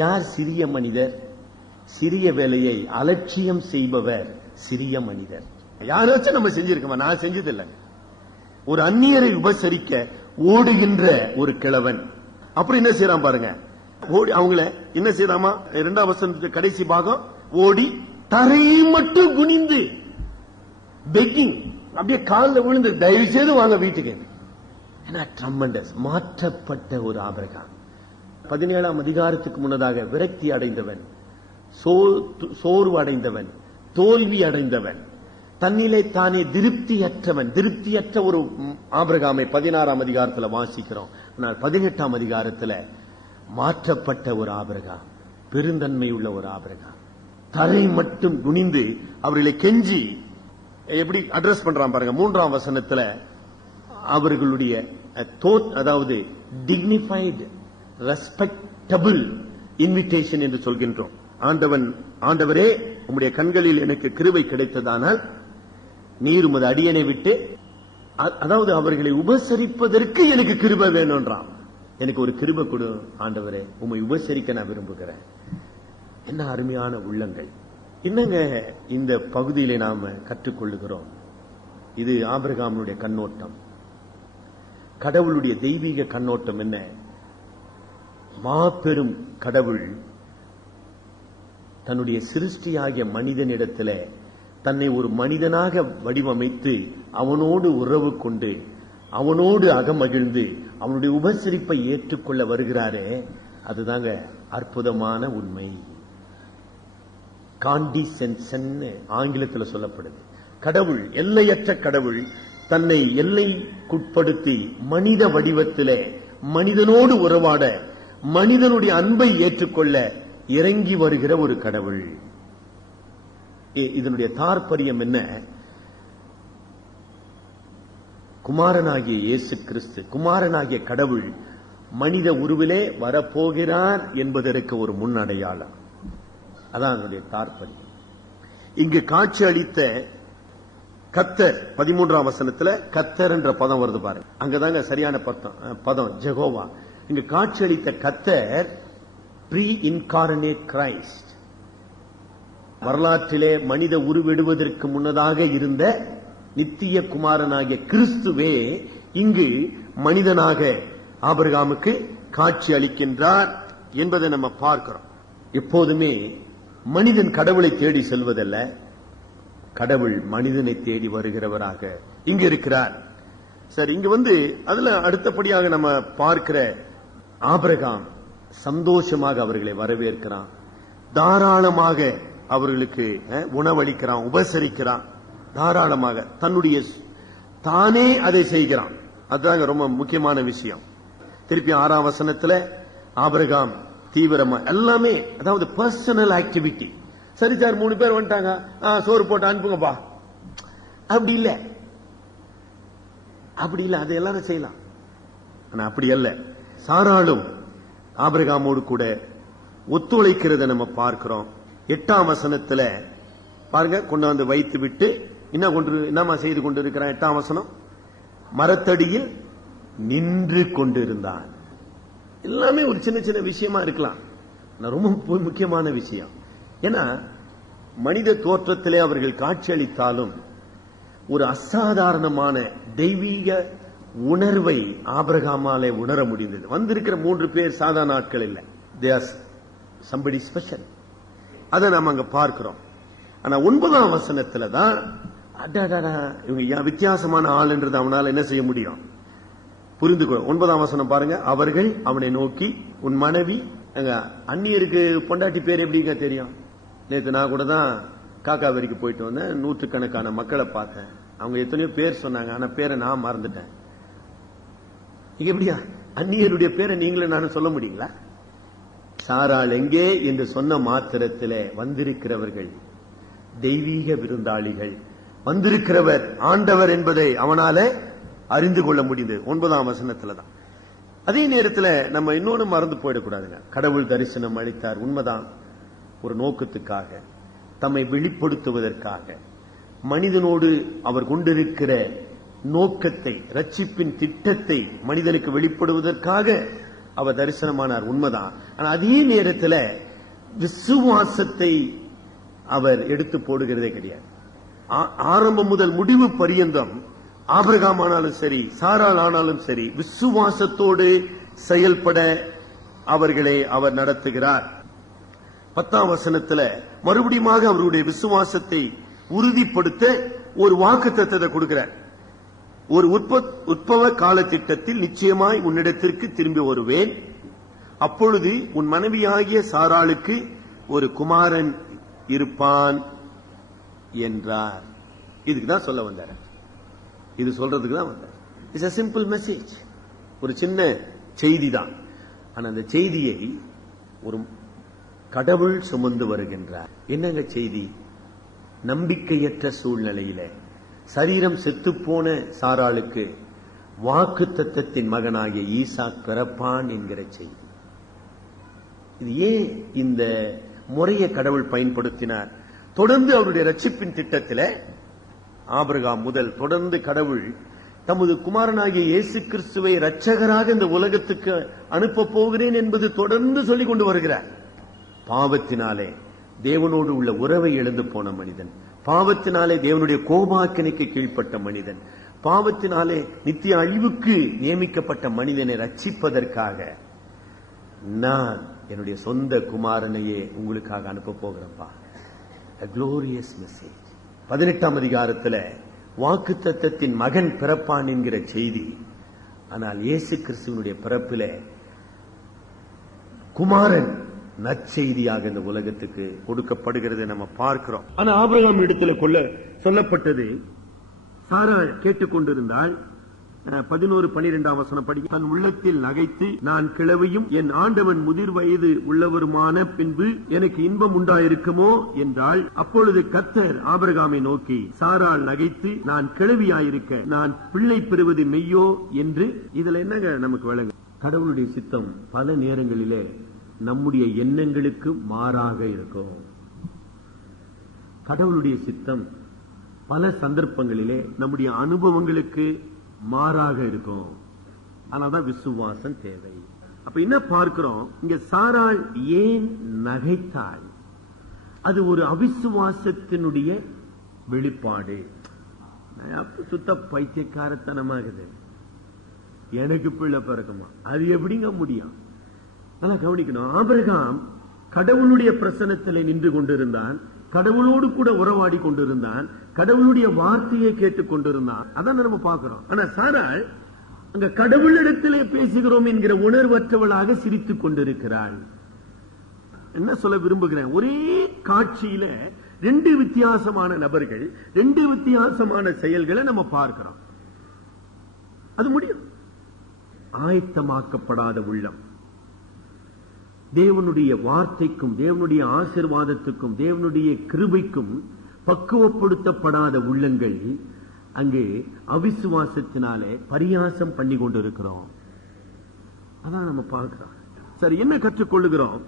யார் சிறிய மனிதர்? சிறிய வேலையை அலட்சியம் செய்பவர் சிறிய மனிதர். யாராச்சும் நம்ம செஞ்சிருக்கோமா? நான் செஞ்சதில்லை. ஒரு அந்நியரை உபசரிக்க ஓடுகின்ற ஒரு கிழவன். அப்புறம் என்ன செய்யறான் பாருங்க, ஓடி அவங்கள என்ன செய்யறாமா? 2ஆம் வசனத்து கடைசி பாகம், ஓடி தரை மட்டும் குனிந்து பெக்கிங், அப்படியே காலில் விழுந்து தயவு செய்து வாங்க வீட்டுக்கு. ட்ரமெண்டஸ். மாற்றப்பட்ட ஒரு ஆபிரகாம். 17ஆம் அதிகாரத்துக்கு முன்னதாக விரக்தி அடைந்தவன், சோர்வு அடைந்தவன், தோல்வி அடைந்தவன், தன்னிலே தானே திருப்தியற்ற ஒரு ஆபிரகாமை 16ஆம் அதிகாரத்தில் வாசிக்கிறோம். ஆனால் 18ஆம் அதிகாரத்தில் மாற்றப்பட்ட ஒரு ஆபிரகாம், பெருந்தன்மை உள்ள ஒரு ஆபிரகாம், தரை மட்டும் குனிந்து அவர்களை கெஞ்சி எப்படி அட்ரஸ் பண்றான் பாருங்க. 3ஆம் வசனத்துல அவர்களுடைய அதாவது டிக்னிஃபைடு ரெஸ்பெக்டபிள் இன்விடேஷன் என்று சொல்கின்றோம். ஆண்டவரே, உம்முடைய கண்களில் எனக்கு கிருபை கிடைத்ததானால் நீர் உமது அடியனை விட்டு, அதாவது அவர்களை உபசரிப்பதற்கு எனக்கு கிருபை வேணும்ன்றான். எனக்கு ஒரு கிருபை கொடு ஆண்டவரே, உம்மை உபசரிக்க நான் விரும்புகிறேன். என்ன அருமையான உள்ளங்கள்! என்னங்க இந்த பகுதியிலே நாம கற்றுக்கொள்ளுகிறோம்? இது ஆபிரகாமுடைய கண்ணோட்டம். கடவுளுடைய தெய்வீக கண்ணோட்டம் என்ன? மாபெரும் கடவுள் தன்னுடைய சிருஷ்டியாகிய மனிதனிடத்துல தன்னை ஒரு மனிதனாக வடிவமைத்து அவனோடு உறவு கொண்டு அவனோடு அகமகிழ்ந்து அவனுடைய உபசரிப்பை ஏற்றுக்கொள்ள வருகிறாரே, அதுதாங்க அற்புதமான உண்மை. காண்டிசென்ஷன் ஆங்கிலத்தில் சொல்லப்படுது. கடவுள், எல்லையற்ற கடவுள் தன்னை எல்லைக்குட்படுத்தி மனித வடிவத்திலே மனிதனோடு உறவாட, மனிதனுடைய அன்பை ஏற்றுக்கொள்ள இறங்கி வருகிற ஒரு கடவுள். இதனுடைய தாற்பயம் என்ன? குமாரனாகிய இயேசு கிறிஸ்து, குமாரனாகிய கடவுள் மனித உருவிலே வரப்போகிறார் என்பதற்கு ஒரு முன் அடையாளம். அதான் அதனுடைய தாற்பயம். இங்கு காட்சி அளித்த கர்த்தர் 13ஆம் வசனத்துல கர்த்தர் என்ற பதம் வருது பாருங்க. அங்கதாங்க சரியான பதம் ஜெகோவா. இங்கு காட்சி அளித்த கர்த்தர் ப்ரீ இன்கார்னேட் கிரைஸ்ட், வரலாற்றிலே மனித உருவெடுவதற்கு முன்னதாக இருந்த நித்திய குமாரனாகிய கிறிஸ்துவே இங்கு மனிதனாக ஆபிரகாமுக்கு காட்சி அளிக்கின்றார் என்பதை நம்ம பார்க்கிறோம். எப்போதுமே மனிதன் கடவுளை தேடி செல்வதல்ல, கடவுள் மனிதனை தேடி வருகிறவராக இங்கு இருக்கிறார். சரி, இங்க அதுல அடுத்தபடியாக நம்ம பார்க்கிற ஆபிரகாம் சந்தோஷமாக அவர்களை வரவேற்கிறான், தாராளமாக அவர்களுக்கு உணவளிக்கிறான், உபசரிக்கிறான், தாராளமாக தன்னுடைய தானே அதை செய்கிறான். அதுதாங்க ரொம்ப முக்கியமான விஷயம். திருப்பி 6ஆம் வசனத்துல ஆபிரகாம் தீவிரமா எல்லாமே, அதாவது பர்சனல் ஆக்டிவிட்டி. சரி சார், 3 பேர் வந்துட்டாங்க, சோறு போட்டு அனுப்புங்கப்பா, அப்படி இல்ல, அதை எல்லாரும் செய்யலாம். ஆனா அப்படி அல்ல. சாராளும் ஆபிரகாமோடு கூட ஒத்துழைக்கிறத நம்ம பார்க்கிறோம். 8ஆம் வசனத்துல பாருங்க, கொண்டு வந்து வைத்து விட்டு என்னமா செய்து கொண்டு இருக்கிறான்? 8ஆம் வசனம், மரத்தடியில் நின்று கொண்டிருந்தான். எல்லாமே ஒரு சின்ன சின்ன விஷயமா இருக்கலாம், ரொம்ப முக்கியமான விஷயம். ஏன்னா மனித தோற்றத்திலே அவர்கள் காட்சியளித்தாலும் ஒரு அசாதாரணமான தெய்வீக உணர்வை ஆபிரகாமாலே உணர முடிந்தது. வந்திருக்கிற 3 பேர் சாதாரண ஆட்கள் இல்லை, they are somebody special. அதை நாம் அங்க பார்க்கிறோம். ஆனா 9ஆம் வசனத்துல தான் இவங்க வித்தியாசமான ஆள் என்றது அவனால என்ன செய்ய முடியும், புரிந்து கொள்ள. 9ஆம் வசனம் பாருங்க. அவர்கள் அவனை நோக்கி, உன் மனைவி, அந்நியருக்கு பொண்டாட்டி பேர் எப்படிங்க தெரியும்? நேற்று நான் கூட தான் காக்காவரிக்கு போயிட்டு வந்தேன், 100கணக்கான மக்களை பார்த்தேன். அவங்க எத்தனையோ பேர் சொன்னாங்க, ஆனா பேரை நான் மறந்துட்டேன். எப்படியா அந்நியருடைய பேரை நீங்களும் நானும் சொல்ல முடியுங்களா? சாராள் எங்கே என்று சொன்ன மாத்திரத்திலே வந்திருக்கிறவர்கள் தெய்வீக விருந்தாளிகள், வந்திருக்கிறவர் ஆண்டவர் என்பதை அவனால அறிந்து கொள்ள முடிந்தது 9ஆம் வசனத்துலதான். அதே நேரத்தில் நம்ம இன்னொன்னு மறந்து போயிடக்கூடாதுங்க. கடவுள் தரிசனம் அளித்தார், உண்மைதான், ஒரு நோக்கத்துக்காக, தம்மை வெளிப்படுத்துவதற்காக, மனிதனோடு அவர் கொண்டிருக்கிற நோக்கத்தை, ரட்சிப்பின் திட்டத்தை மனிதனுக்கு வெளிப்படுவதற்காக அவர் தரிசனமானார், உண்மைதான். ஆனா அதே நேரத்தில் விசுவாசத்தை அவர் எடுத்து போடுகிறதே கிடையாது. ஆரம்பம் முதல் முடிவு பரியந்தம் ஆபிரகாம் ஆனாலும் சரி, சாராள் ஆனாலும் சரி, விசுவாசத்தோடு செயல்பட அவர்களை அவர் நடத்துகிறார். 10ஆம் வசனத்துல மறுபடியும் அவருடைய விசுவாசத்தை உறுதிப்படுத்த ஒரு வாக்குத்தத்தத்தை கொடுக்கிறார். ஒரு உற்பவ கால திட்டத்தில் நிச்சயமாய் உன்னிடத்திற்கு திரும்பி வருவேன், அப்பொழுது உன் மனைவியாகிய சாராளுக்கு ஒரு குமாரன் இருப்பான் என்றார். இதுக்குதான் சொல்ல வந்தார், இது சொல்றதுக்கு தான் வந்தார். இட்ஸ் a simple மெசேஜ், ஒரு சின்ன செய்தி தான். ஆனா அந்த செய்தியை ஒரு கடவுள் சுமந்து வருகின்றார். என்னங்க செய்தி? நம்பிக்கையற்ற சூழ்நிலையில சரீரம் செத்துப்போன சாராளுக்கு வாக்குத்தத்தத்தின் மகனாகிய ஈசாக் பிறப்பான் என்கிற செய்தி. இது ஏன் இந்த முறையை கடவுள் பயன்படுத்தினார்? தொடர்ந்து அவருடைய ரட்சிப்பின் திட்டத்தில் ஆபிரகாம் முதல் தொடர்ந்து கடவுள் தமது குமாரனாகிய இயேசு கிறிஸ்துவை இரட்சகராக இந்த உலகத்துக்கு அனுப்ப போகிறேன் என்பது தொடர்ந்து சொல்லிக் கொண்டு வருகிறார். பாவத்தினாலே தேவனோடு உள்ள உறவை இழந்து போன மனிதன், பாவத்தினாலே தேவனுடைய கோபாக்கினைக்கு கீழ்ப்பட்ட மனிதன், பாவத்தினாலே நித்திய அழிவுக்கு நியமிக்கப்பட்ட மனிதனை ரட்சிப்பதற்காக நான் என்னுடைய சொந்த குமாரனையே உங்களுக்காக அனுப்ப போகிறேன்ப்பா. A glorious message. 18ஆம் அதிகாரத்தில் வாக்குத்தத்தத்தின் மகன் பிறப்பான் என்கிற செய்தி. ஆனால் இயேசு கிறிஸ்துவினுடைய பிறப்பிலே குமாரன் நற்செய்தியாக இந்த உலகத்துக்கு கொடுக்கப்படுகிறது நம்ம பார்க்கிறோம். ஆனா ஆபிரகாம் இடத்துல சொல்லப்பட்டது, சாராள் கேட்டுக்கொண்டிருந்தால் 11-12ஆம் வசனம் படி, தன் உள்ளத்தில் நகைத்து நான் கிழவியும் என் ஆண்டவன் முதிர் வயது உள்ளவருமான பின்பு எனக்கு இன்பம் உண்டாயிருக்குமோ என்றால், அப்பொழுது கர்த்தர் ஆபிரகாமை நோக்கி, சாராள் நகைத்து நான் கிழவியாயிருக்க நான் பிள்ளை பெறுவது மெய்யோ என்று. இதுல என்னங்க நமக்கு விளங்கு? கடவுளுடைய சித்தம் பல நேரங்களிலே நம்முடைய எண்ணங்களுக்கு மாறாக இருக்கும். கடவுளுடைய சித்தம் பல சந்தர்ப்பங்களிலே நம்முடைய அனுபவங்களுக்கு மாறாக இருக்கும். ஆனாதான் விசுவாசம் தேவை. அப்ப என்ன பார்க்கிறோம் இங்க? சாராள் ஏன் நகைத்தாள்? அது ஒரு அவிசுவாசத்தினுடைய வெளிப்பாடு. சுத்த பைத்தியக்காரத்தனமாகுது. எனக்கு பிள்ளை பிறக்குமா? அது எப்படிங்க முடியும்? நல்லா கவனிக்கணும். ஆபிரகாம் கடவுளுடைய பிரசன்னத்திலே நின்று கொண்டிருந்தான், கடவுளோடு கூட உறவாடி கொண்டிருந்தான், கடவுளுடைய வார்த்தையை கேட்டுக் கொண்டிருந்தான். அதான் நம்ம பார்க்கிறோம். ஆனா சாராள் அங்க கடவுளிடத்திலே பேசுகிறோம் என்கிற உணர்வற்றவளாக சிரித்துக் கொண்டிருக்கிறாள். என்ன சொல்ல விரும்புகிறேன்? ஒரே காட்சியில ரெண்டு வித்தியாசமான நபர்கள், ரெண்டு வித்தியாசமான செயல்களை நம்ம பார்க்கிறோம். அது முடியும். ஆயத்தமாக்கப்படாத உள்ளம், தேவனுடைய வார்த்தைக்கும் தேவனுடைய ஆசீர்வாதத்துக்கும் தேவனுடைய கிருபைக்கும் பக்குவப்படுத்தப்படாத உள்ளங்கள் அங்கே அவிசுவாசத்தினாலே பரியாசம் பண்ணி கொண்டிருக்கிறோம். அதான் நம்ம பார்க்கிறோம். சரி, என்ன கற்றுக்கொள்ளுகிறோம்?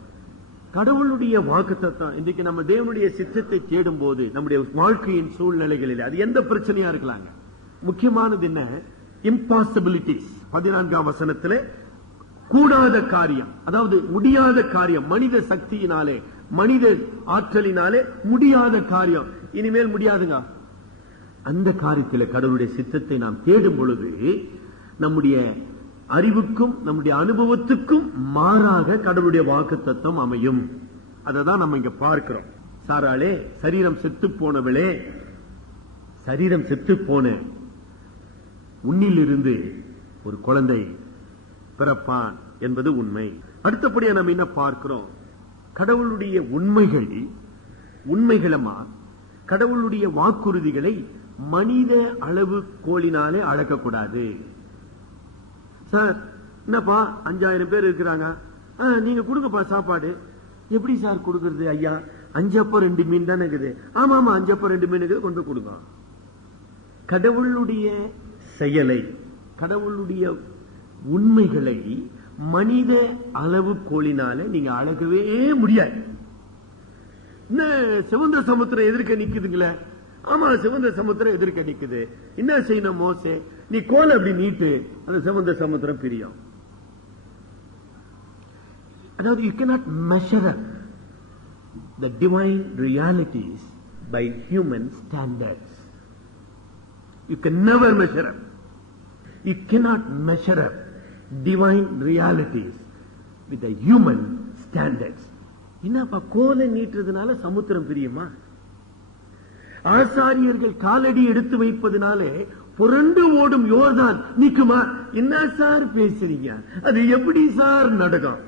கடவுளுடைய வாக்குத்தத்தம். இன்றைக்கு நம்ம தேவனுடைய சித்தத்தை தேடும் போது நம்முடைய வாழ்க்கையின் சூழ்நிலைகளில் அது எந்த பிரச்சனையா இருக்கலாங்க, முக்கியமானது என்ன? இம்பாசிபிலிட்டிஸ். 14ஆம் வசனத்திலே கூடாத காரியம், அதாவது முடியாத காரியம், மனித சக்தியினாலே மனித ஆற்றலினாலே முடியாத காரியம் இனிமேல் முடியாதுங்க. அந்த காரியத்தில் கடவுளுடைய சித்தத்தை நாம் தேடும் பொழுது நம்முடைய அறிவுக்கும் நம்முடைய அனுபவத்துக்கும் மாறாக கடவுளுடைய வாக்குத்தத்தம் அமையும். அததான் நம்ம இங்க பார்க்கிறோம். சாராளே, சரீரம் செத்து போனவளே, சரீரம் செத்து போன உன்னிலிருந்து ஒரு குழந்தை பிறப்பான் என்பது உண்மை. அடுத்தபடியா நம்ம என்ன பார்க்கிறோம்? கடவுளுடைய உண்மைகளமா கடவுளுடைய வாக்குறுதிகளை மனித அளவு கோலினாலே அளக்கக்கூடாது. சார், என்னப்பா 5000 பேர் இருக்கிறாங்க, நீங்க கொடுங்கப்பா சாப்பாடு. எப்படி சார் கொடுக்கறது? ஐயா, 5 அப்பம் 2 மீன் தானே இருக்குது. ஆமா 5 அப்பம் 2 மீன் இருக்குது, கொண்டு கொடுங்க. கடவுளுடைய செயலை, கடவுளுடைய உண்மைகளை மனித அளவு கோலினால நீங்க அழகவே முடியாது. சிவந்த சமுத்திரம் எதிர்க்க நிக்குதுங்களே, ஆமா, சிவந்த சமுத்திரம் எதிர்க்க நிக்குது. என்ன செய்யணும் மோசே? நீ கோல் அப்படி நீட்டு, அந்த சிவந்த சமுத்திரம் பிரியும். அதாவது you cannot measure up the divine realities by human standards. You can never measure up. You cannot measure up divine realities with the human standards. என்னப்பா கோலை நீட்டுறதுனால சமுத்திரம் பிரியுமா? ஆசாரியர்கள் காலடி எடுத்து வைப்பதனாலே புரண்டு ஓடும் யோர்தான் நிக்குமா? என்ன சார் பேசுறீங்க? அது எப்படி சார் நடக்கும்?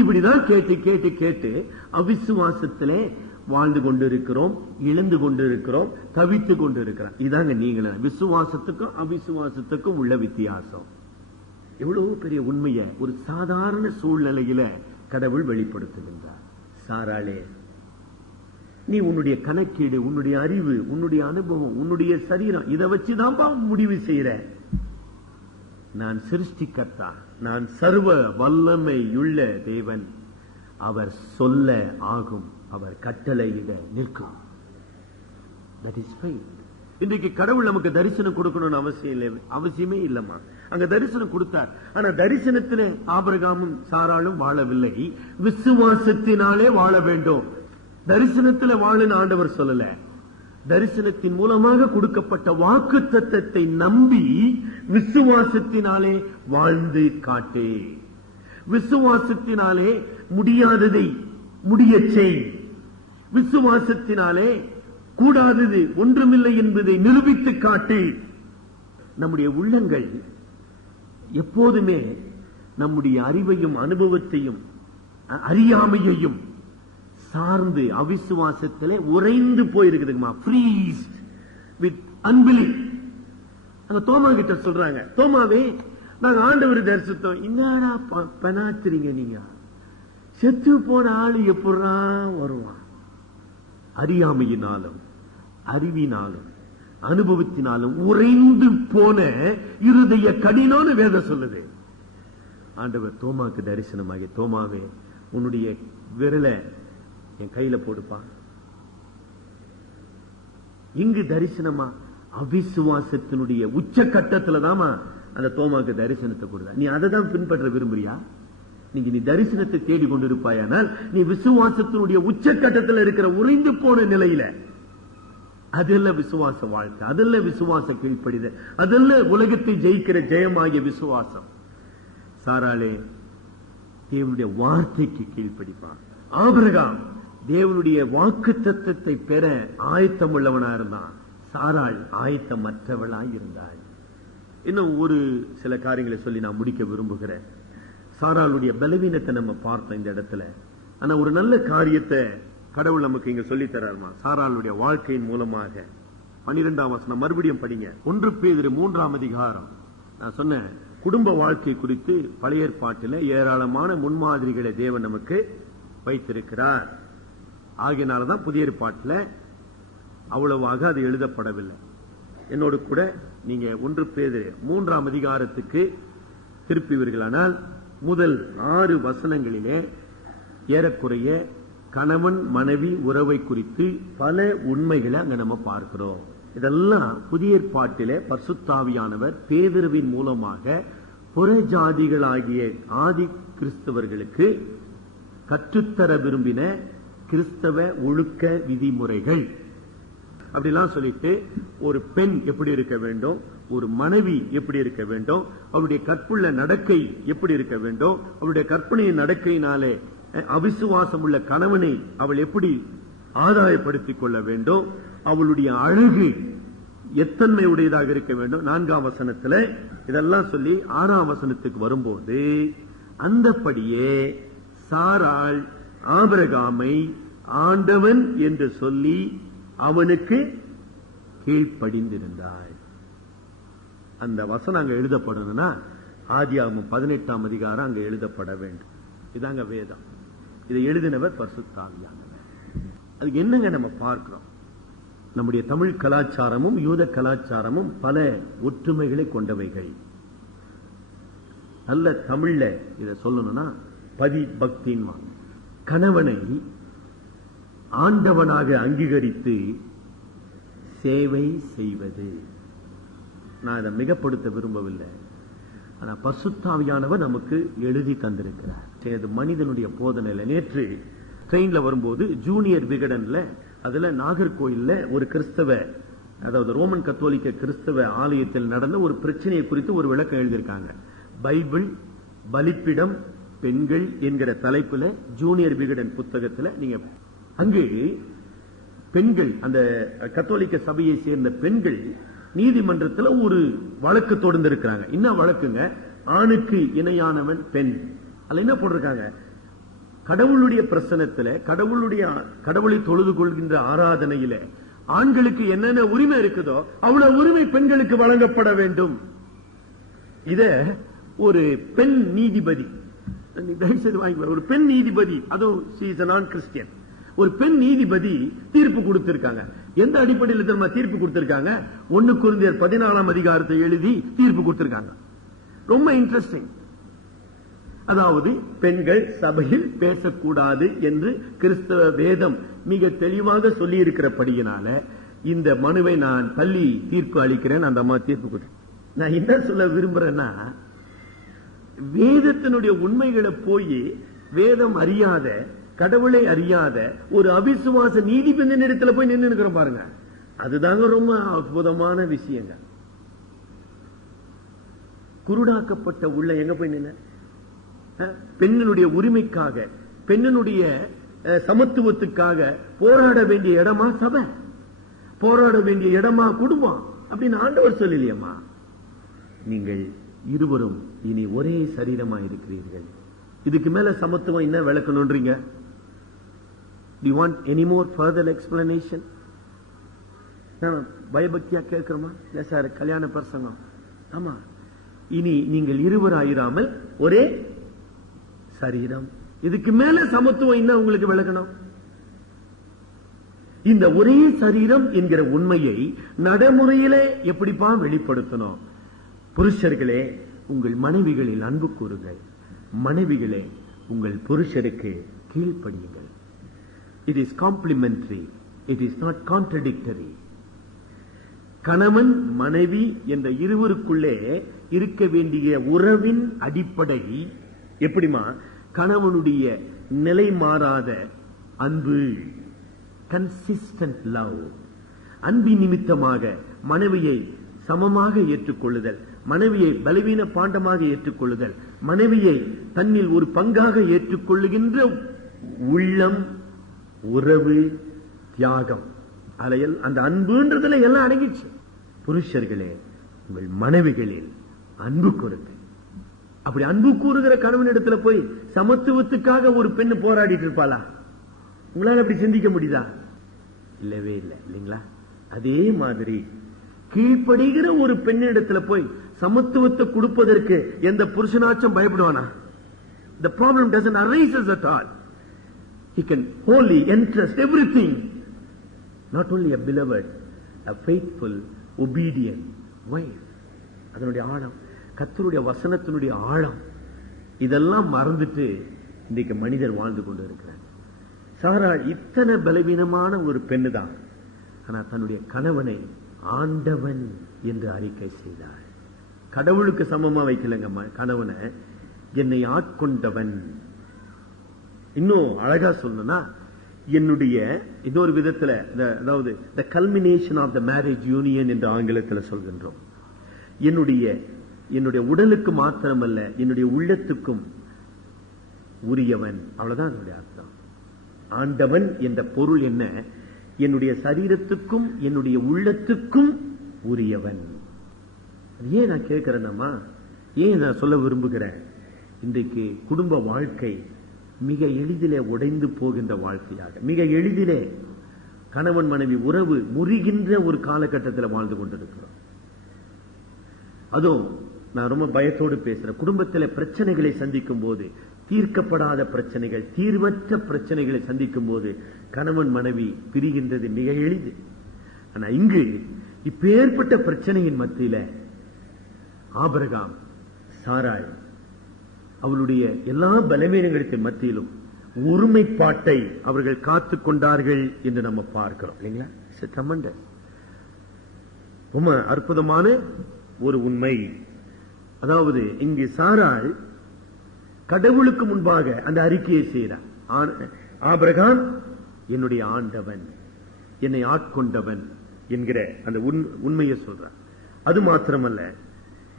இப்படிதான் கேட்டு கேட்டு கேட்டு அவிசுவாசத்திலே வாழ்ந்து கொண்டிருக்கிறோம், இழந்து கொண்டிருக்கிறோம், தவித்து கொண்டிருக்கிறோம். இதாங்க நீங்கள விசுவாசத்துக்கும் அவிசுவாசத்துக்கும் உள்ள வித்தியாசம். எவ்வளவு பெரிய உண்மையை ஒரு சாதாரண சூழ்நிலையில கடவுள் வெளிப்படுத்துகின்றார். சாராளே, நீ உன்னுடைய கணக்கீடு, உன்னுடைய அறிவு, உன்னுடைய அனுபவம், உன்னுடைய சரீரம், இதை வச்சுதான் முடிவு செய்யற. நான் சிருஷ்டிகர்த்தா, நான் சர்வ வல்லமையுள்ள தேவன். அவர் சொல்ல ஆகும், அவர் கட்டளையிட நிற்கும். That is faith. இன்றைக்கு கடவுள் நமக்கு தரிசனம் கொடுக்கணும்னு அவசியமே இல்லம்மா. அங்க தரிசனம் கொடுத்தார். ஆனா தரிசனத்திலே ஆபிரகாமும் சாராளும் வாழவில்லை, விசுவாசத்தினாலே வாழ வேண்டும். தரிசனத்திலே வாழுன்னு ஆண்டவர் சொல்லல, தரிசனத்தின் மூலமாக கொடுக்கப்பட்ட வாக்கு தத்தத்தை நம்பி விசுவாசத்தினாலே வாழ்ந்து காட்டே. விசுவாசத்தினாலே முடியாததை முடிய செய். விசுவாசத்தினாலே கூடாதது ஒன்றுமில்லை என்பதை நிரூபித்து காட்டு. நம்முடைய உள்ளங்கள் எப்போதுமே நம்முடைய அறிவையும் அனுபவத்தையும் அறியாமையையும் சார்ந்து அவிசுவாசத்திலே உறைந்து போயிருக்குதுமா. ஃப்ரீஸ்ட் வித் அன்பிலீஃப். அந்த தோமா கிட்ட சொல்றாங்க, தோமாவே நாங்க ஆண்டவர் தரிசித்தோம். என்னடா பெனாத்துறீங்க நீங்க? செத்து போன ஆளு எப்படா வருவான்? அறியாமையினாலும் அறிவினாலும் அனுபவத்தினாலும் உறைந்து போன இருதய கடினம்னு வேதம் சொல்லுது. ஆண்டவர் தோமாக்கு தரிசனமாகி, தோமாவே உன்னுடைய விரலை என் கையில போடுப்பா. இங்கு தரிசனமா அவிசுவாசத்தினுடைய உச்ச கட்டத்துல தாமா அந்த தோமாக்கு தரிசனத்தை கொடுத்தா. நீ அதை தான் பின்பற்ற விரும்புறியா? நீ தரிசனத்தை தேடி கொண்டிருப்பாயானால் நீ விசுவாசத்தினுடைய உச்சக்கட்டத்தில் இருக்கிற உறைந்து போன நிலையில, அதெல்லாம் விசுவாச வாழ்க்கை, அதெல்லாம் விசுவாச கீழ்ப்படிதல், அதெல்லாம் உலகத்தை ஜெயிக்கிற ஜெயமாகிய விசுவாசம். சாராளே தேவனுடைய வார்த்தைக்கு கீழ்ப்படிப்பான். ஆபிரகாம் தேவனுடைய வாக்கு தத்தத்தை பெற ஆயத்தம் உள்ளவனா இருந்தான். சாராள் ஆயத்தமற்றவளாய் இருந்தாள். இன்னும் ஒரு சில காரியங்களை சொல்லி நான் முடிக்க விரும்புகிறேன். சாராளுடைய பலவீனத்தை நம்ம பார்த்தோம் இந்த இடத்துல. ஆனா ஒரு நல்ல காரியத்தை கடவுள் நமக்கு இங்க சொல்லி தராருமா. சாராளுடைய வாழ்க்கையின் மூலமாக 12ஆம் வசனம் மறுபடியும் படிங்க. 1 பேதுரு 3ஆம் அதிகாரம். நான் சொன்ன குடும்ப வாழ்க்கை குறித்து பழைய ஏற்பாட்டில் ஏராளமான முன்மாதிரிகளை தேவன் நமக்கு வைத்திருக்கிறார். ஆகையினாலதான் புதிய ஏற்பாட்டில் அவ்வளவாக அது எழுதப்படவில்லை. என்னோடு கூட நீங்க 1 பேதுரு 3ஆம் அதிகாரத்துக்கு திருப்பிவீர்களானால் முதல் 6 வசனங்களிலே ஏறக்குறைய கணவன் மனைவி உறவை குறித்து பல உண்மைகளை அங்க நம்ம பார்க்கிறோம். இதெல்லாம் புதிய ஏற்பாட்டிலே பரிசுத்தாவியானவர் பேதுருவின் மூலமாக புறஜாதிகளாகிய ஆதி கிறிஸ்தவர்களுக்கு கற்றுத்தர விரும்பின கிறிஸ்தவ ஒழுக்க விதிமுறைகள் அப்படிலாம் சொல்லிட்டு, ஒரு பெண் எப்படி இருக்க வேண்டும், ஒரு மனைவி எப்படி இருக்க வேண்டும், அவருடைய கற்புள்ள நடக்கை எப்படி இருக்க வேண்டும், அவருடைய கற்பனையின் நடக்கையினாலே அவிசுவாசம் உள்ள கணவனை அவள் எப்படி ஆதாயப்படுத்திக் கொள்ள வேண்டும், அவளுடைய அழகு எத்தன்மை உடையதாக இருக்க வேண்டும். 4ஆம் வசனத்துல இதெல்லாம் சொல்லி 6ஆம் வசனத்துக்கு வரும்போது அந்தபடியே சாராள் ஆபிரகாமை ஆண்டவன் என்று சொல்லி அவனுக்கு கீழ்ப்படிந்திருந்தாள். அந்த வசனம் அங்க எழுதப்படணும்னா ஆதியாகமம் 18ஆம் அதிகாரம் அங்க எழுதப்பட வேண்டும். இதாங்க வேதம். இதை எழுதினவர் பரிசுத்தாவியானவர். அதுக்கு என்னங்க நம்ம பார்க்கிறோம்? நம்முடைய தமிழ் கலாச்சாரமும் யூத கலாச்சாரமும் பல ஒற்றுமைகளை கொண்டவைகள். நல்ல தமிழ்ல இத சொல்லணும்னா பதி பக்தின் கணவனை ஆண்டவனாக அங்கீகரித்து சேவை செய்வது. நான் இதை மிகப்படுத்த விரும்பவில்லை. ஆனா பரிசுத்தாவியானவர் நமக்கு எழுதி தந்திருக்கிறார். இது மனிதனுடைய போதனையில. நேற்று ட்ரெயின்ல வரும்போது ஜூனியர் விகடன்ல, அதுல நாகர்கோயில்ல ஒரு கிறிஸ்தவ, அதாவது ரோமன் கத்தோலிக்க கிறிஸ்தவ ஆலயத்தில் நடந்த ஒரு பிரச்சனையை குறித்து ஒரு விளக்கம் எழுதியிருக்காங்க. பைபிள், பலிப்பிடம், பெண்கள் என்கிற தலைப்புல ஜூனியர் விகடன் புத்தகத்துல நீங்க அங்கு பெண்கள், அந்த கத்தோலிக்க சபையை சேர்ந்த பெண்கள் நீதிமன்றத்தில் ஒரு வழக்கு தொடர்ந்திருக்கிறாங்க. என்ன வழக்குங்க? ஆணுக்கு இணையானவன் பெண். அதுல என்ன போட்டிருக்காங்க? கடவுளுடைய பிரசனத்துல, கடவுளை தொழுது கொள்கின்ற ஆராதனையில ஆண்களுக்கு என்னென்ன உரிமை இருக்குதோ அவ்வளவு உரிமை பெண்களுக்கு வழங்கப்பட வேண்டும். இத ஒரு பெண் நீதிபதி, ஒரு பெண் நீதிபதி, அதுவும் நான் கிறிஸ்டியன், ஒரு பெண் நீதிபதி தீர்ப்பு கொடுத்திருக்காங்க. எந்த அடிப்படையில் தெரியுமா தீர்ப்பு கொடுத்திருக்காங்க? 1 கொரிந்தியர் 14ஆம் அதிகாரத்தை எழுதி தீர்ப்பு கொடுத்திருக்காங்க. ரொம்ப இன்ட்ரெஸ்டிங். அதாவது பெண்கள் சபையில் பேசக்கூடாது என்று கிறிஸ்தவ வேதம் மிக தெளிவாக சொல்லி இருக்கிறபடியினால இந்த மனுவை நான் தள்ளி தீர்ப்பு அளிக்கிறேன். அந்த அம்மா தீர்ப்பு கொடுத்து, நான் என்ன சொல்ல விரும்புறேன்னா, வேதத்தினுடைய உண்மைகளை போய் வேதம் அறியாத, கடவுளை அறியாத ஒரு அவிசுவாச நீதிபதி இடத்துல போய் நின்று இருக்கிறோம் பாருங்க. அதுதாங்க ரொம்ப அற்புதமான விஷயங்க. குருடாக்கப்பட்ட உள்ள எங்க போய் நின்ன? பெண்ணினுடைய உரிமைக்காக, பெண்ணினுடைய சமத்துவத்துக்காக போராட வேண்டிய இடமா சபை? போராட வேண்டிய இடமா குடும்பம்? அப்படின்னு ஆண்டவர் சொல்லலையம்மா. நீங்கள் இருவரும் இனி ஒரே சரீரமா இருக்கிறீர்கள். இதுக்கு மேல சமத்துவம் என்ன விளக்கணும்ன்றீங்க? Do you want any more further explanation? பயபக்தியா கேட்கிறோமா? சார் கல்யாண பிரசங்கம். ஆமா, இனி நீங்கள் இருவராயிராமல் ஒரே சரீரம். இதுக்கு மேல சமத்துவம் என்ன உங்களுக்கு விளக்கணும்? இந்த ஒரே சரீரம் என்கிற உண்மையை நடைமுறையில எப்படிப்பா வெளிப்படுத்தணும்? புருஷர்களே, உங்கள் மனைவிகளில் அன்பு கூறுங்கள். மனைவிகளே, உங்கள் புருஷருக்கு கீழ்ப்படியுங்கள். It is complementary, it is not contradictory. கணவன் மனைவி என்ற இருவருக்குள்ளே இருக்க வேண்டிய உறவின் அடிப்படை எப்படிமா? கணவனுடைய நிலை மாறாத அன்பு, கன்சிஸ்டன்ட் லவ். அன்பின் நிமித்தமாக மனைவியை சமமாக ஏற்றுக்கொள்ளுதல், மனைவியை பலவீன பாண்டமாக ஏற்றுக்கொள்ளுதல், மனைவியை தன்னில் ஒரு பங்காக ஏற்றுக்கொள்ளுகின்ற உள்ளம், உறவு, தியாகம். அலையல் அந்த அன்புன்றதுல எல்லாம் அடங்கிச்சு. புருஷர்களே, உங்கள் மனைவிகளில் அன்பு கூறுங்கள். அப்படி அன்பு கூறுகிற கணவன் இடத்துல போய் சமத்துவத்துக்காக ஒரு பெண்ணு போராடிட்டு இருப்பாளா? உங்களால அப்படி சிந்திக்க முடியுதா? இல்லவே இல்லை, இல்லைங்களா? அதே மாதிரி கீழ்ப்படுகிற ஒரு பெண்ணிடத்துல போய் சமத்துவத்தை கொடுப்பதற்கு எந்த புருஷனாச்சும் பயப்படுவானா? The problem doesn't arise at all. He can wholly entrust everything. Not only a beloved, a faithful, obedient wife. அதனுடைய ஆழம், கர்த்தருடைய வசனத்தினுடைய ஆழம், இதெல்லாம் மறந்துட்டு இன்றைக்கு மனிதர் வாழ்ந்து கொண்டு இருக்கிறார். சாராள் இத்தனை பலவீனமான ஒரு பெண்ணு தான். ஆனா தன்னுடைய கணவனை ஆண்டவன் என்று அறிக்கை செய்தார். கடவுளுக்கு சமமா வைக்கலங்க கணவனை, என்னை ஆட்கொண்டவன். இன்னும் அழகா சொல்லணும்னா, என்னுடைய இன்னொரு விதத்துல, அதாவது the culmination of the marriage union என்று ஆங்கிலத்தில் சொல்கின்றோம். என்னுடைய உடலுக்கு மாத்திரமல்ல, என்னுடைய உள்ளத்துக்கும் உரியவன். அவ்வளவுதான் என்னுடைய அர்த்தம். ஆண்டவன் என்ற பொருள் என்ன? என்னுடைய சரீரத்துக்கும் என்னுடைய உள்ளத்துக்கும் உரியவன். ஏன் நான் கேட்கிறேன்னா, ஏன் நான் சொல்ல விரும்புகிறேன், இன்றைக்கு குடும்ப வாழ்க்கை மிக எளிதிலே உடைந்து போகின்ற வாழ்க்கையாக, மிக எளிதிலே கணவன் மனைவி உறவு முறிகின்ற ஒரு காலகட்டத்தில் வாழ்ந்து கொண்டிருக்கிறோம். அதுவும் நான் ரொம்ப பயத்தோடு பேசுறேன். குடும்பத்தில் பிரச்சனைகளை சந்திக்கும் போது, தீர்க்கப்படாத பிரச்சனைகள், தீர்வற்ற பிரச்சனைகளை சந்திக்கும் போது கணவன் மனைவி பிரிகின்றது மிக எளிது. ஆனா இங்கு இப்பேற்பட்ட பிரச்சனையின் மத்தியில ஆபிரகாம், சாராள் அவளுடைய எல்லா பலவீனங்களின் மத்தியிலும் ஒருமைப்பாட்டை அவர்கள் காத்துக் கொண்டார்கள் என்று நம்ம பார்க்கிறோம், இல்லைங்களா? ரொம்ப அற்புதமான ஒரு உண்மை. அதாவது இங்கே சாராள் கடவுளுக்கு முன்பாக அந்த அறிக்கையை செய்கிறார். ஆபிரகாம் என்னுடைய ஆண்டவன், என்னை ஆட்கொண்டவன் என்கிற அந்த உண்மையை சொல்றார். அது மாத்திரமல்ல,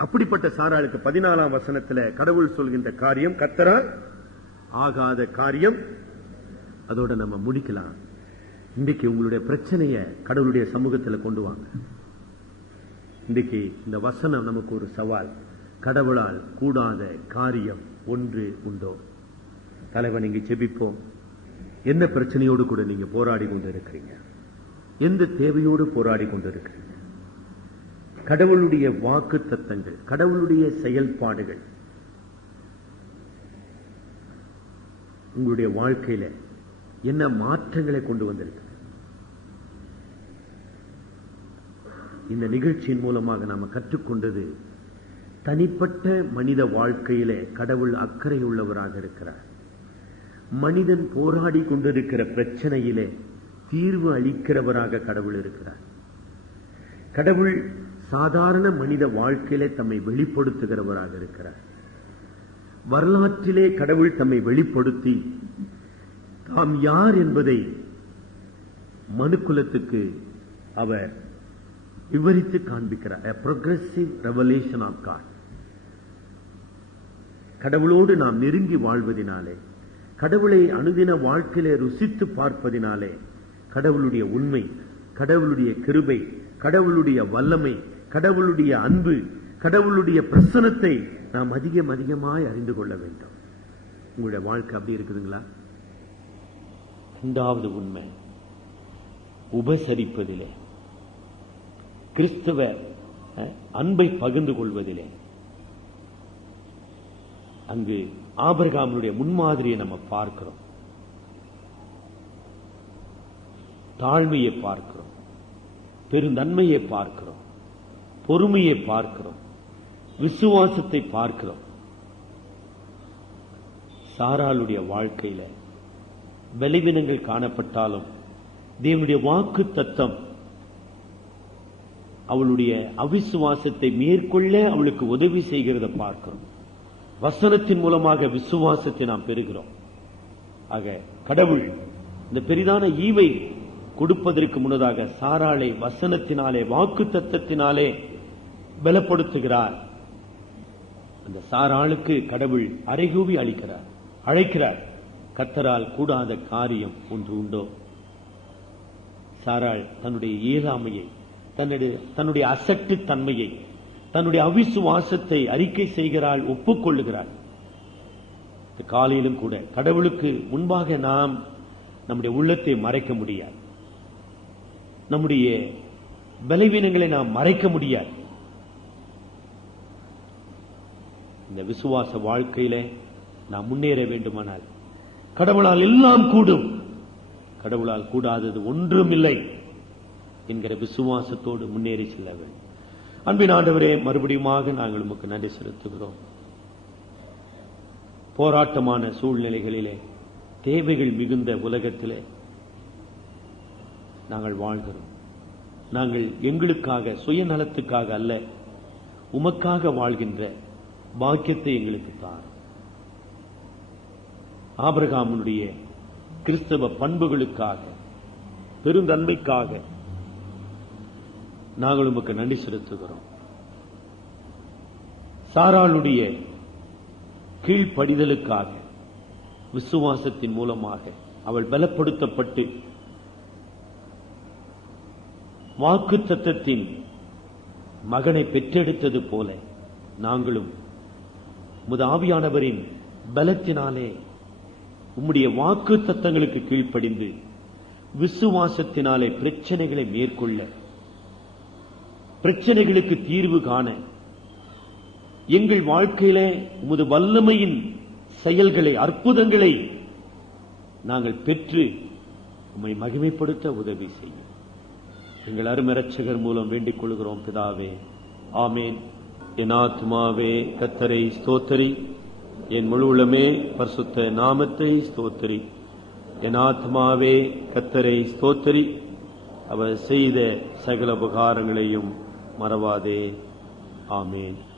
அப்படிப்பட்ட சாராளுக்கு 14ஆம் வசனத்தில் கடவுள் சொல்கின்ற காரியம் கர்த்தரால் ஆகாத காரியம். அதோட நம்ம முடிக்கலாம். இன்றைக்கு உங்களுடைய பிரச்சனையை கடவுளுடைய சமூகத்தில் கொண்டு வாங்க. இன்றைக்கு இந்த வசனம் நமக்கு ஒரு சவால். கடவுளால் கூடாத காரியம் ஒன்று உண்டோ? தலைவன், நீங்க செபிப்போம். என்ன பிரச்சனையோடு கூட நீங்க போராடி கொண்டு இருக்கிறீங்க? எந்த தேவையோடு போராடி கொண்டு இருக்கிறீங்க? கடவுளுடைய வாக்கு தத்தங்கள், கடவுளுடைய செயல்பாடுகள் உங்களுடைய வாழ்க்கையில என்ன மாற்றங்களை கொண்டு வந்திருக்கு? இந்த நிகழ்ச்சியின் மூலமாக நாம கற்றுக்கொண்டது, தனிப்பட்ட மனித வாழ்க்கையிலே கடவுள் அக்கறை உள்ளவராக இருக்கிறார். மனிதன் போராடி கொண்டிருக்கிற பிரச்சனையிலே தீர்வு அளிக்கிறவராக கடவுள் இருக்கிறார். கடவுள் சாதாரண மனித வாழ்க்கையிலே தம்மை வெளிப்படுத்துகிறவராக இருக்கிறார். வரலாற்றிலே கடவுள் தம்மை வெளிப்படுத்தி தாம் யார் என்பதை மனுக்குலத்துக்கு அவர் விவரித்து காண்பிக்கிறார். A progressive revelation of God. கடவுளோடு நாம் நெருங்கி வாழ்வதினாலே, கடவுளை அனுதின வாழ்க்கையிலே ருசித்து பார்ப்பதினாலே, கடவுளுடைய உண்மை, கடவுளுடைய கிருபை, கடவுளுடைய வல்லமை, கடவுளுடைய அன்பு, கடவுளுடைய பிரசன்னத்தை நாம் அதிகமாய் அறிந்து கொள்ள வேண்டும். உங்களுடைய வாழ்க்கை அப்படி இருக்குதுங்களா? இரண்டாவது உண்மை, உபசரிப்பதிலே, கிறிஸ்தவ அன்பை பகிர்ந்து கொள்வதிலே, அங்கு ஆபிரகாமுடைய முன்மாதிரியை நம்ம பார்க்கிறோம். தாழ்மையை பார்க்கிறோம், பெருந்தன்மையை பார்க்கிறோம், பொறுமையை பார்க்கிறோம், விசுவாசத்தை பார்க்கிறோம். சாராளுடைய வாழ்க்கையில பலவீனங்கள் காணப்பட்டாலும் தேவனுடைய வாக்கு தத்தம் அவளுடைய அவிசுவாசத்தை மேற்கொள்ள அவளுக்கு உதவி செய்கிறத பார்க்கிறோம். வசனத்தின் மூலமாக விசுவாசத்தை நாம் பெறுகிறோம். ஆக கடவுள் இந்த பெரிதான ஈவை கொடுப்பதற்கு முன்னதாக சாராளை வசனத்தினாலே, வாக்கு தத்தத்தினாலே பலப்படுத்துகிறார். அந்த சாராளுக்கு கடவுள் அறைகூவி அழைக்கிறார். கர்த்தரால் கூடாத காரியம் ஒன்று உண்டோ? சாராள் தன்னுடைய இயலாமையை, தன்னுடைய அசட்டு தன்மையை, தன்னுடைய அவிசுவாசத்தை அறிக்கை செய்கிறாள், ஒப்புக்கொள்ளுகிறாள். காலையிலும் கூட கடவுளுக்கு முன்பாக நாம் நம்முடைய உள்ளத்தை மறைக்க முடியாது, நம்முடைய பலவீனங்களை நாம் மறைக்க முடியாது. இந்த விசுவாச வாழ்க்கையில நாம் முன்னேற வேண்டுமானால் கடவுளால் எல்லாம் கூடும், கடவுளால் கூடாதது ஒன்றும் இல்லை என்கிற விசுவாசத்தோடு முன்னேறி செல்ல வேண்டும். அன்பின் ஆண்டவரே, மறுபடியுமாக நாங்கள் உமக்கு நன்றி செலுத்துகிறோம். போராட்டமான சூழ்நிலைகளிலே, தேவைகள் மிகுந்த உலகத்திலே நாங்கள் வாழ்கிறோம். நாங்கள் எங்களுக்காக, சுயநலத்துக்காக அல்ல, உமக்காக வாழ்கின்ற பாக்கியத்தை எங்களுக்கு தார். ஆபிரகாமுடைய கிறிஸ்தவ பண்புகளுக்காக, பெருந்தன்மைக்காக நாங்கள் உமக்கு நன்றி செலுத்துகிறோம். சாராளுடைய கீழ்ப்படிதலுக்காக, விசுவாசத்தின் மூலமாக அவள் பலப்படுத்தப்பட்டு வாக்கு தத்தத்தின் மகனை பெற்றெடுத்தது போல நாங்களும் உமது ஆவியானவரின் பலத்தினாலே உம்முடைய வாக்கு தத்தங்களுக்கு கீழ்ப்படிந்து விசுவாசத்தினாலே பிரச்சனைகளை மேற்கொள்ள, பிரச்சனைகளுக்கு தீர்வு காண, எங்கள் வாழ்க்கையிலே உமது வல்லமையின் செயல்களை, அற்புதங்களை நாங்கள் பெற்று உம்மை மகிமைப்படுத்த உதவி செய்யும். எங்கள் அருமை இரட்சகர் மூலம் வேண்டிக் கொள்கிறோம் பிதாவே, ஆமேன். என் ஆத்துமாவே கர்த்தரை ஸ்தோத்தரி, என் முழு உள்ளமே பரிசுத்த நாமத்தை ஸ்தோத்தரி. என் ஆத்மாவே கர்த்தரை ஸ்தோத்தரி, அவர் செய்த சகல உபகாரங்களையும் மறவாதே. ஆமீன்.